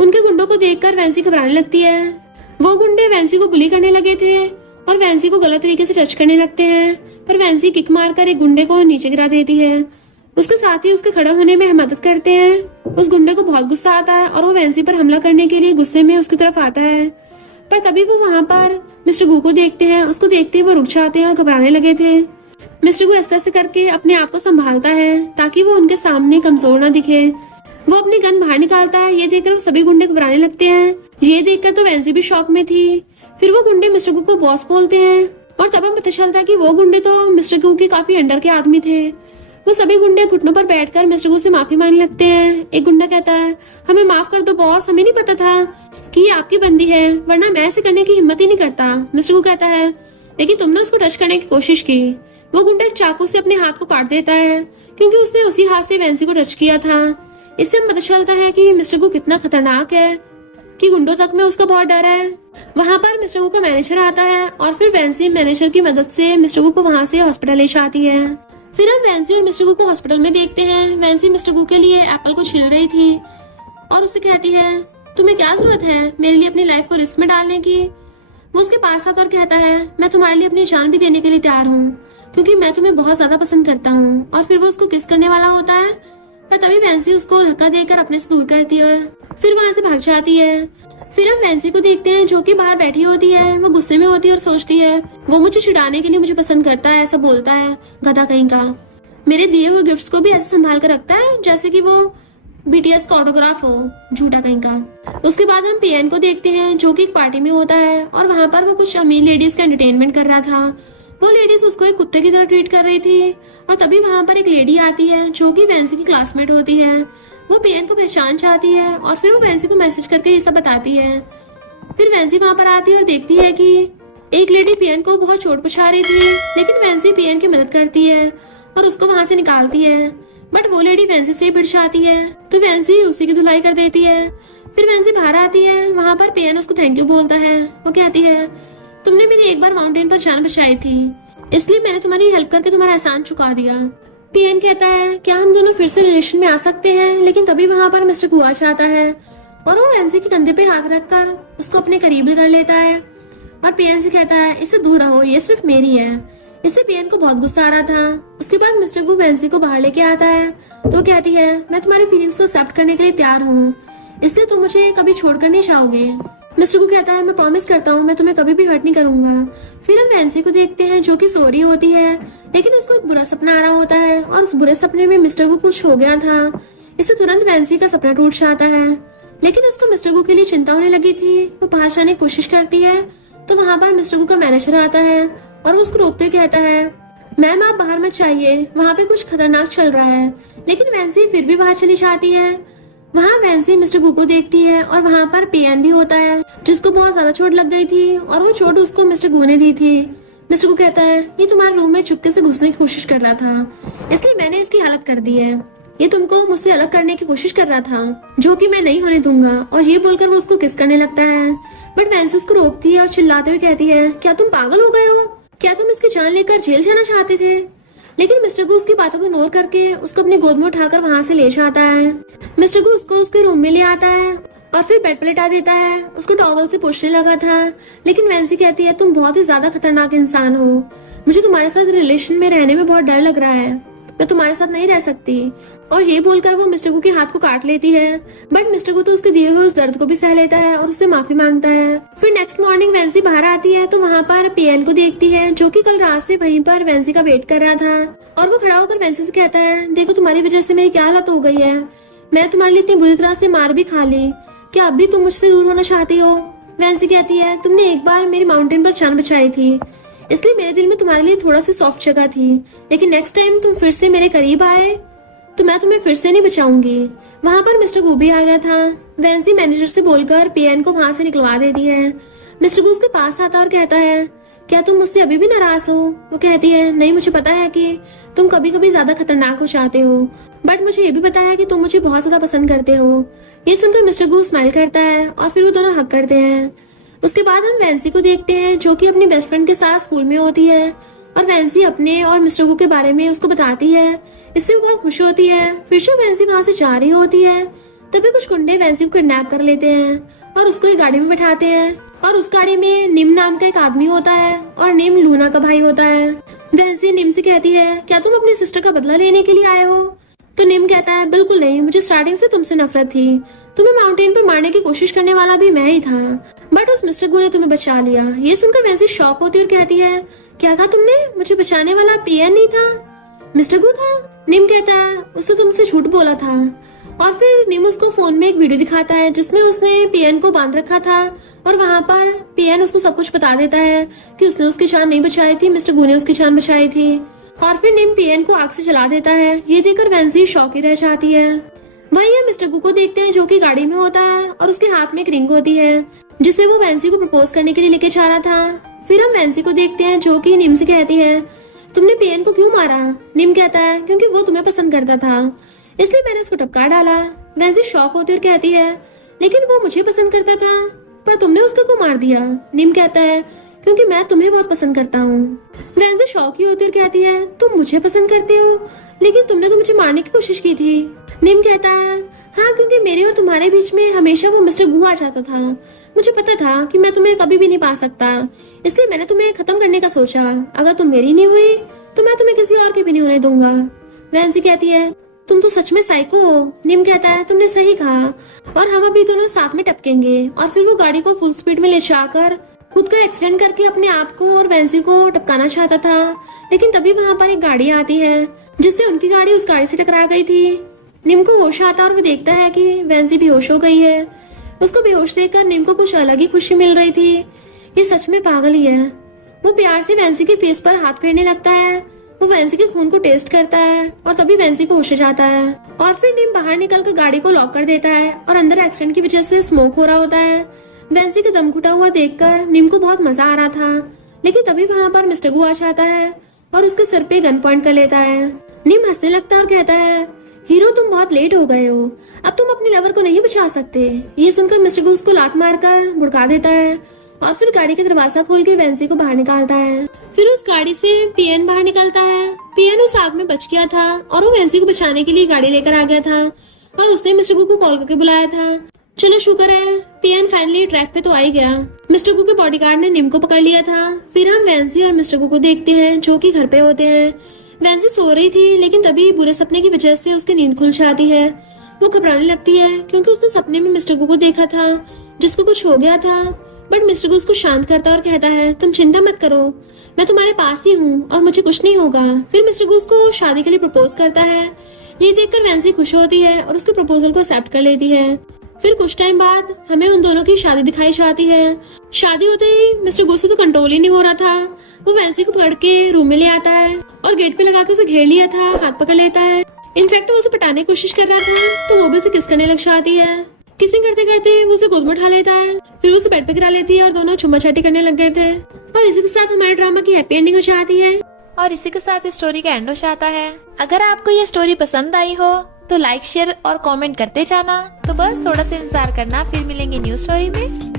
उनके गुंडों को देखकर वैंसी घबराने लगती है। वो गुंडे वैंसी को बुली करने लगे थे और वैंसी को गलत तरीके से टच करने लगते हैं, पर वैंसी किक मारकर एक गुंडे को नीचे गिरा देती है। उसके साथ ही उसके खड़ा होने में मदद करते हैं। उस गुंडे को बहुत गुस्सा आता है और वो वैंसी पर हमला करने के लिए गुस्से में उसकी तरफ आता है, पर तभी वो वहाँ पर मिस्टर गु को देखते हैं। उसको देखते ही वो रुक जाते हैं और घबराने लगे थे। मिस्टर गु ऐसे करके अपने आप को संभालता है ताकि वो उनके सामने कमजोर ना दिखे। वो अपनी गन बाहर निकालता है। ये देखकर वो सभी गुंडे घबराने लगते हैं। ये देखकर तो वेंसी भी शॉक में थी। फिर वो गुंडे मिस्टर गू को बॉस बोलते हैं और तब हमें पता चलता है कि वो गुंडे तो मिस्टर गू के काफी अंडर के आदमी थे। वो सभी गुंडे घुटनों पर बैठकर मिस्टर गू से माफी मांगने लगते हैं। एक गुंडा कहता है, हमें माफ कर दो बॉस, हमें नहीं पता था कि ये आपकी बंदी है, वरना मैं ऐसे करने की हिम्मत ही नहीं करता। मिस्टर गू कहता है, लेकिन तुमने उसको टच करने की कोशिश की। वो गुंडा एक चाकू से अपने हाथ को काट देता है क्योंकि उसने उसी हाथ से वेंसी को टच किया था। इससे हमें पता चलता है कि मिस्टर गू कितना खतरनाक है, कि गुंडों तक में उसका बहुत डर है। वहाँ पर मिस्टर गू का मैनेजर आता है और फिर वेंसी मैनेजर की मदद से मिस्टर गू को वहाँ से हॉस्पिटल ले आती है। फिर हम वेंसी और मिस्टर गू को हॉस्पिटल में देखते हैं। वेंसी मिस्टर गू के लिए एप्पल को छील रही थी और उससे कहती है, तुम्हें क्या जरूरत है मेरे लिए अपनी लाइफ को रिस्क में डालने की। वो उसके पास आता और कहता है, मैं तुम्हारे लिए अपनी जान भी देने के लिए तैयार हूँ क्योंकि मैं तुम्हें बहुत ज्यादा पसंद करता हूँ। और फिर वो उसको किस करने वाला होता है, पर तभी वेंसी उसको धक्का देकर अपने से दूर करती है और फिर वहां से भाग जाती है। फिर हम वेंसी को देखते हैं जो कि बाहर बैठी होती है। वो गुस्से में होती है और सोचती है, वो मुझे चिढ़ाने के लिए मुझे पसंद करता है, ऐसा बोलता है, गधा कहीं का। मेरे दिए हुए गिफ्ट्स को भी ऐसे संभाल कर रखता है जैसे कि वो बीटीएस का ऑटोग्राफ हो, झूठा कहीं का। उसके बाद हम पीएन को देखते हैं जो कि एक पार्टी में होता है और वहां पर वो कुछ अमीर लेडीज का एंटरटेनमेंट कर रहा था। वो लेडीज उसको एक कुत्ते की तरह ट्रीट कर रही थी और तभी वहां पर एक लेडी आती है जो कि वेंसी की क्लासमेट होती है। वो पीएन को पहचान चाहती है और फिर वो वेंसी को मैसेज करके ये सब बताती है। फिर वेंसी वहां पर आती है और देखती है कि एक लेडी पीएन को बहुत चोट पहुंचा रही थी, लेकिन वेंसी पीएन की मदद करती है और उसको वहां से निकालती है। बट वो लेडी वेंसी से ही भिड़ जाती है तो वेंसी उसी की धुलाई कर देती है। फिर वेंसी बाहर आती है। वहां पर पीएन उसको थैंक यू बोलता है। वो कहती है, तुमने मेरी एक बार माउंटेन पर जान बचाई थी, इसलिए मैंने तुम्हारी हेल्प करके तुम्हारा एहसान चुका दिया। पीएन कहता है, क्या हम दोनों फिर से रिलेशन में आ सकते हैं। लेकिन तभी वहां पर मिस्टर गू आता है और वो वेंसी के कंधे पे हाथ रखकर उसको अपने करीब कर लेता है और पीएन से कहता है, इससे दूर रहो, ये सिर्फ मेरी है। इससे पीएन को बहुत गुस्सा आ रहा था। उसके बाद मिस्टर गू वेंसी को बाहर लेके आता है तो कहती है, मैं तुम्हारी फीलिंग्स को एक्सेप्ट करने के लिए तैयार हूँ, इसलिए तुम मुझे कभी छोड़कर नहीं चाहोगे। मिस्टर गू कहता है, मैं प्रॉमिस करता हूँ मैं तुम्हें कभी भी हर्ट नहीं करूंगा। फिर हम वेंसी को देखते हैं जो कि सो रही होती है, लेकिन उसको एक बुरा सपना आ रहा होता है और उस बुरे सपने में मिस्टर गू कुछ हो गया था। इससे तुरंत वेंसी का सपना टूट जाता है, लेकिन उसको मिस्टर गू के लिए चिंता होने लगी थी। वो बाहर जाने की कोशिश करती है तो वहां पर मिस्टर गू का मैनेजर आता है और वो उसको रोकते कहता है, मैम आप बाहर मत जाइए, वहाँ पे कुछ खतरनाक चल रहा है। लेकिन वेंसी फिर भी बाहर चली जाती है। वहाँ वेंसी मिस्टर गू को देखती है और वहाँ पर पीएन भी होता है जिसको बहुत ज्यादा चोट लग गई थी और वो चोट उसको मिस्टर गू ने दी थी। मिस्टर गू कहता है, ये तुम्हारे रूम में चुपके से घुसने की कोशिश कर रहा था, इसलिए मैंने इसकी हालत कर दी है। ये तुमको मुझसे अलग करने की कोशिश कर रहा था, जो कि मैं नहीं होने दूंगा। और ये बोलकर वो उसको किस करने लगता है, बट वेंसी उसको रोकती है और चिल्लाते हुए कहती है, क्या तुम पागल हो गए हो? क्या तुम इसकी जान लेकर जेल जाना चाहते थे? लेकिन मिस्टर गू उसकी बातों को इग्नोर करके उसको अपनी गोद में उठाकर वहाँ से ले जाता है। मिस्टर गू उसको उसके रूम में ले आता है और फिर बेड पर लेटा देता है। उसको टॉवल से पूछने लगा था, लेकिन वेंसी कहती है, तुम बहुत ही ज्यादा खतरनाक इंसान हो, मुझे तुम्हारे साथ रिलेशन में रहने में बहुत डर लग रहा है, मैं तुम्हारे साथ नहीं रह सकती। और ये बोलकर वो मिस्टर गू के हाथ को काट लेती है, बट मिस्टर गू तो उसके दिए हुए उस दर्द को भी सह लेता है और उससे माफी मांगता है। फिर नेक्स्ट मॉर्निंग वेंसी बाहर आती है तो वहाँ पर पीएन को देखती है जो कि कल रात से वहीं पर वेंसी का वेट कर रहा था और वो खड़ा होकर वेंसी से कहता है, देखो तुम्हारी वजह से मेरी क्या हालत हो गई है, मैं तुम्हारे लिए इतनी बुरी तरह से मार भी खा ली, क्या अब भी तुम मुझसे दूर होना चाहती हो? वेंसी कहती है, तुमने एक बार मेरी माउंटेन पर जान बचाई थी, इसलिए मेरे दिल में तुम्हारे लिए थोड़ा सी सॉफ्ट जगह थी, लेकिन नेक्स्ट टाइम तुम फिर से मेरे करीब आए तो मैं तुम्हें फिर से नहीं बचाऊंगी। वहाँ पर मिस्टर गू भी आ गया था। वेंसी मैनेजर से बोलकर पीएन को वहाँ से निकलवा देती है। मिस्टर गू उसके पास आता और कहता है, क्या तुम मुझसे अभी भी नाराज हो? वो कहती है, नहीं, मुझे पता है कि तुम कभी कभी ज्यादा खतरनाक हो जाते हो, बट मुझे ये भी पता है कि तुम मुझे बहुत ज्यादा पसंद करते हो। ये सुनकर मिस्टर गू स्माइल करता है और फिर वो दोनों हक करते हैं। उसके बाद हम वेंसी को देखते हैं जो कि अपनी बेस्ट फ्रेंड के साथ स्कूल में होती है और वेंसी अपने और मिस्टर गू के बारे में उसको बताती है। इससे वो बहुत खुश होती है। फिर जब वेंसी वहाँ से जा रही होती है तभी कुछ गुंडे वेंसी को किडनैप कर लेते हैं और उसको एक गाड़ी में बैठाते हैं और उस गाड़ी में निम नाम का एक आदमी होता है और निम लूना का भाई होता है। वेंसी निम से कहती है, क्या तुम अपनी सिस्टर का बदला लेने के लिए आए हो? तो निम कहता है, बिल्कुल नहीं, मुझे स्टार्टिंग से तुमसे नफरत थी, तुम्हें माउंटेन पर मारने की कोशिश करने वाला भी मैं ही था, बट उस मिस्टर गू ने तुम्हें बचा लिया। ये सुनकर वेंसी शॉक होती है और कहती है, क्या कहा तुमने? मुझे बचाने वाला पीएन नहीं था, मिस्टर गू था? निम कहता है, उसने तुमसे झूठ बोला था और फिर निम उसको फोन में एक वीडियो दिखाता है जिसमें उसने पियन को बांध रखा था और वहां पर पियन उसको सब कुछ बता देता है कि उसने उसकी जान नहीं बचाई थी, मिस्टर गू ने उसकी जान बचाई थी। और फिर निम पियन को आग से जला देता है। ये देखकर वेंजी शॉक ही रह जाती है। वहीं हम मिस्टर गू को देखते हैं जो कि गाड़ी में होता है और उसके हाथ में एक रिंग होती है जिसे वो वेंजी को प्रपोज करने के लिए लेके जा रहा था। फिर हम वेंजी को देखते हैं जो कि निम से कहती है, तुमने पियन को क्यों मारा? निम कहता है, क्योंकि वो तुम्हें पसंद करता था इसलिए मैंने उसको टपका डाला। वेंजी शॉक होती और कहती है, लेकिन वो मुझे पसंद करता था, पर तुमने उसको क्यों मार दिया? निम कहता है, क्योंकि मैं तुम्हें बहुत पसंद करता हूँ। वेंजी शॉक ही होती और कहती है, तुम मुझे पसंद करते हो, लेकिन तुमने तो मुझे मारने की कोशिश की थी। निम कहता है, हाँ, क्योंकि मेरे और तुम्हारे बीच में हमेशा वो मिस्टर गू आ जाता था। मुझे पता था कि मैं तुम्हें कभी भी नहीं पा सकता, इसलिए मैंने तुम्हें खत्म करने का सोचा। अगर तुम मेरी नहीं हुई तो मैं तुम्हें किसी और की भी नहीं होने दूंगा। वेंजी कहती है, तुम तो सच में साइको हो। निम कहता है, तुमने सही कहा, और हम अभी दोनों साथ में टपकेंगे। और फिर वो गाड़ी को फुल स्पीड में ले जाकर खुद का एक्सीडेंट करके अपने आप को और वेंजी को टपकाना चाहता था। लेकिन तभी वहां पर एक गाड़ी आती है जिससे उनकी गाड़ी उस गाड़ी से टकरा गई थी। निम को होश आता और वो देखता है कि वेंजी बेहोश हो गई है। उसको बेहोश देखकर निम को कुछ अलग ही खुशी मिल रही थी। ये सच में पागल ही है। वो प्यार से वेंजी के फेस पर हाथ फेरने लगता है। वो वेंजी के खून को टेस्ट करता है और तभी वेंजी को होश आ जाता है। और फिर निम बाहर निकलकर गाड़ी को लॉक कर देता है और अंदर एक्सीडेंट की वजह से स्मोक हो रहा होता है। वेंजी का दम घुटा हुआ देखकर निम को बहुत मजा आ रहा था। लेकिन तभी वहां पर मिस्टर गू आ जाता है और उसके सिर पे गन पॉइंट कर लेता है। निम हंसने लगता है और कहता है, हीरो, तुम बहुत लेट हो गए हो, अब तुम अपने लवर को नहीं बचा सकते। ये सुनकर मिस्टर गू उसको लात मारकर भुड़का देता है और फिर गाड़ी का दरवाजा खोल के वेंजी को बाहर निकालता है। फिर उस गाड़ी से पियन बाहर निकलता है। पियन उस आग में बच गया था और वो वेंजी को बचाने के लिए गाड़ी लेकर आ गया था और उसने मिस्टर गू को कॉल करके बुलाया था। चलो शुक्र है, पियन फाइनली ट्रैक पे तो आ ही गया। मिस्टर गू के बॉडीगार्ड ने निम को पकड़ लिया था। फिर हम वेंजी और मिस्टर गू को देखते हैं जो कि घर पे होते हैं। वेंजी सो रही थी लेकिन तभी बुरे सपने की वजह से उसकी नींद खुल जाती है। वो घबराने लगती है क्योंकि उसने सपने में मिस्टर गू को देखा था जिसको कुछ हो गया था। बट मिस्टर गू उसको शांत करता और कहता है, तुम चिंता मत करो, मैं तुम्हारे पास ही हूँ और मुझे कुछ नहीं होगा। फिर मिस्टर गू उसको शादी के लिए प्रपोज करता है। ये देखकर वेंजी खुश होती है और उसके प्रपोजल को एक्सेप्ट कर लेती है। फिर कुछ टाइम बाद हमें उन दोनों की शादी दिखाई जाती है। शादी होते ही मिस्टर गू से तो कंट्रोल ही नहीं हो रहा था। वो वेंजी को पकड़ के रूम में ले आता है और गेट पे लगा के उसे घेर लिया था, हाथ पकड़ लेता है। इनफैक्ट वो उसे पटाने की कोशिश कर रहा था तो वो भी उसे किस करने लग जाती है। किसिंग करते करते वो उसे गोद में उठा लेता है। फिर वो उसे बेड पे गिरा लेती है और दोनों चुम्मा चाटी करने लग गए थे। और इसी के साथ हमारे ड्रामा की हैप्पी एंडिंग हो जाती है। और इसी के साथ स्टोरी का एंड हो जाता है। अगर आपको ये स्टोरी पसंद आई हो तो लाइक, शेयर और कमेंट करते जाना। तो बस थोड़ा सा इंतजार करना, फिर मिलेंगे न्यू स्टोरी में।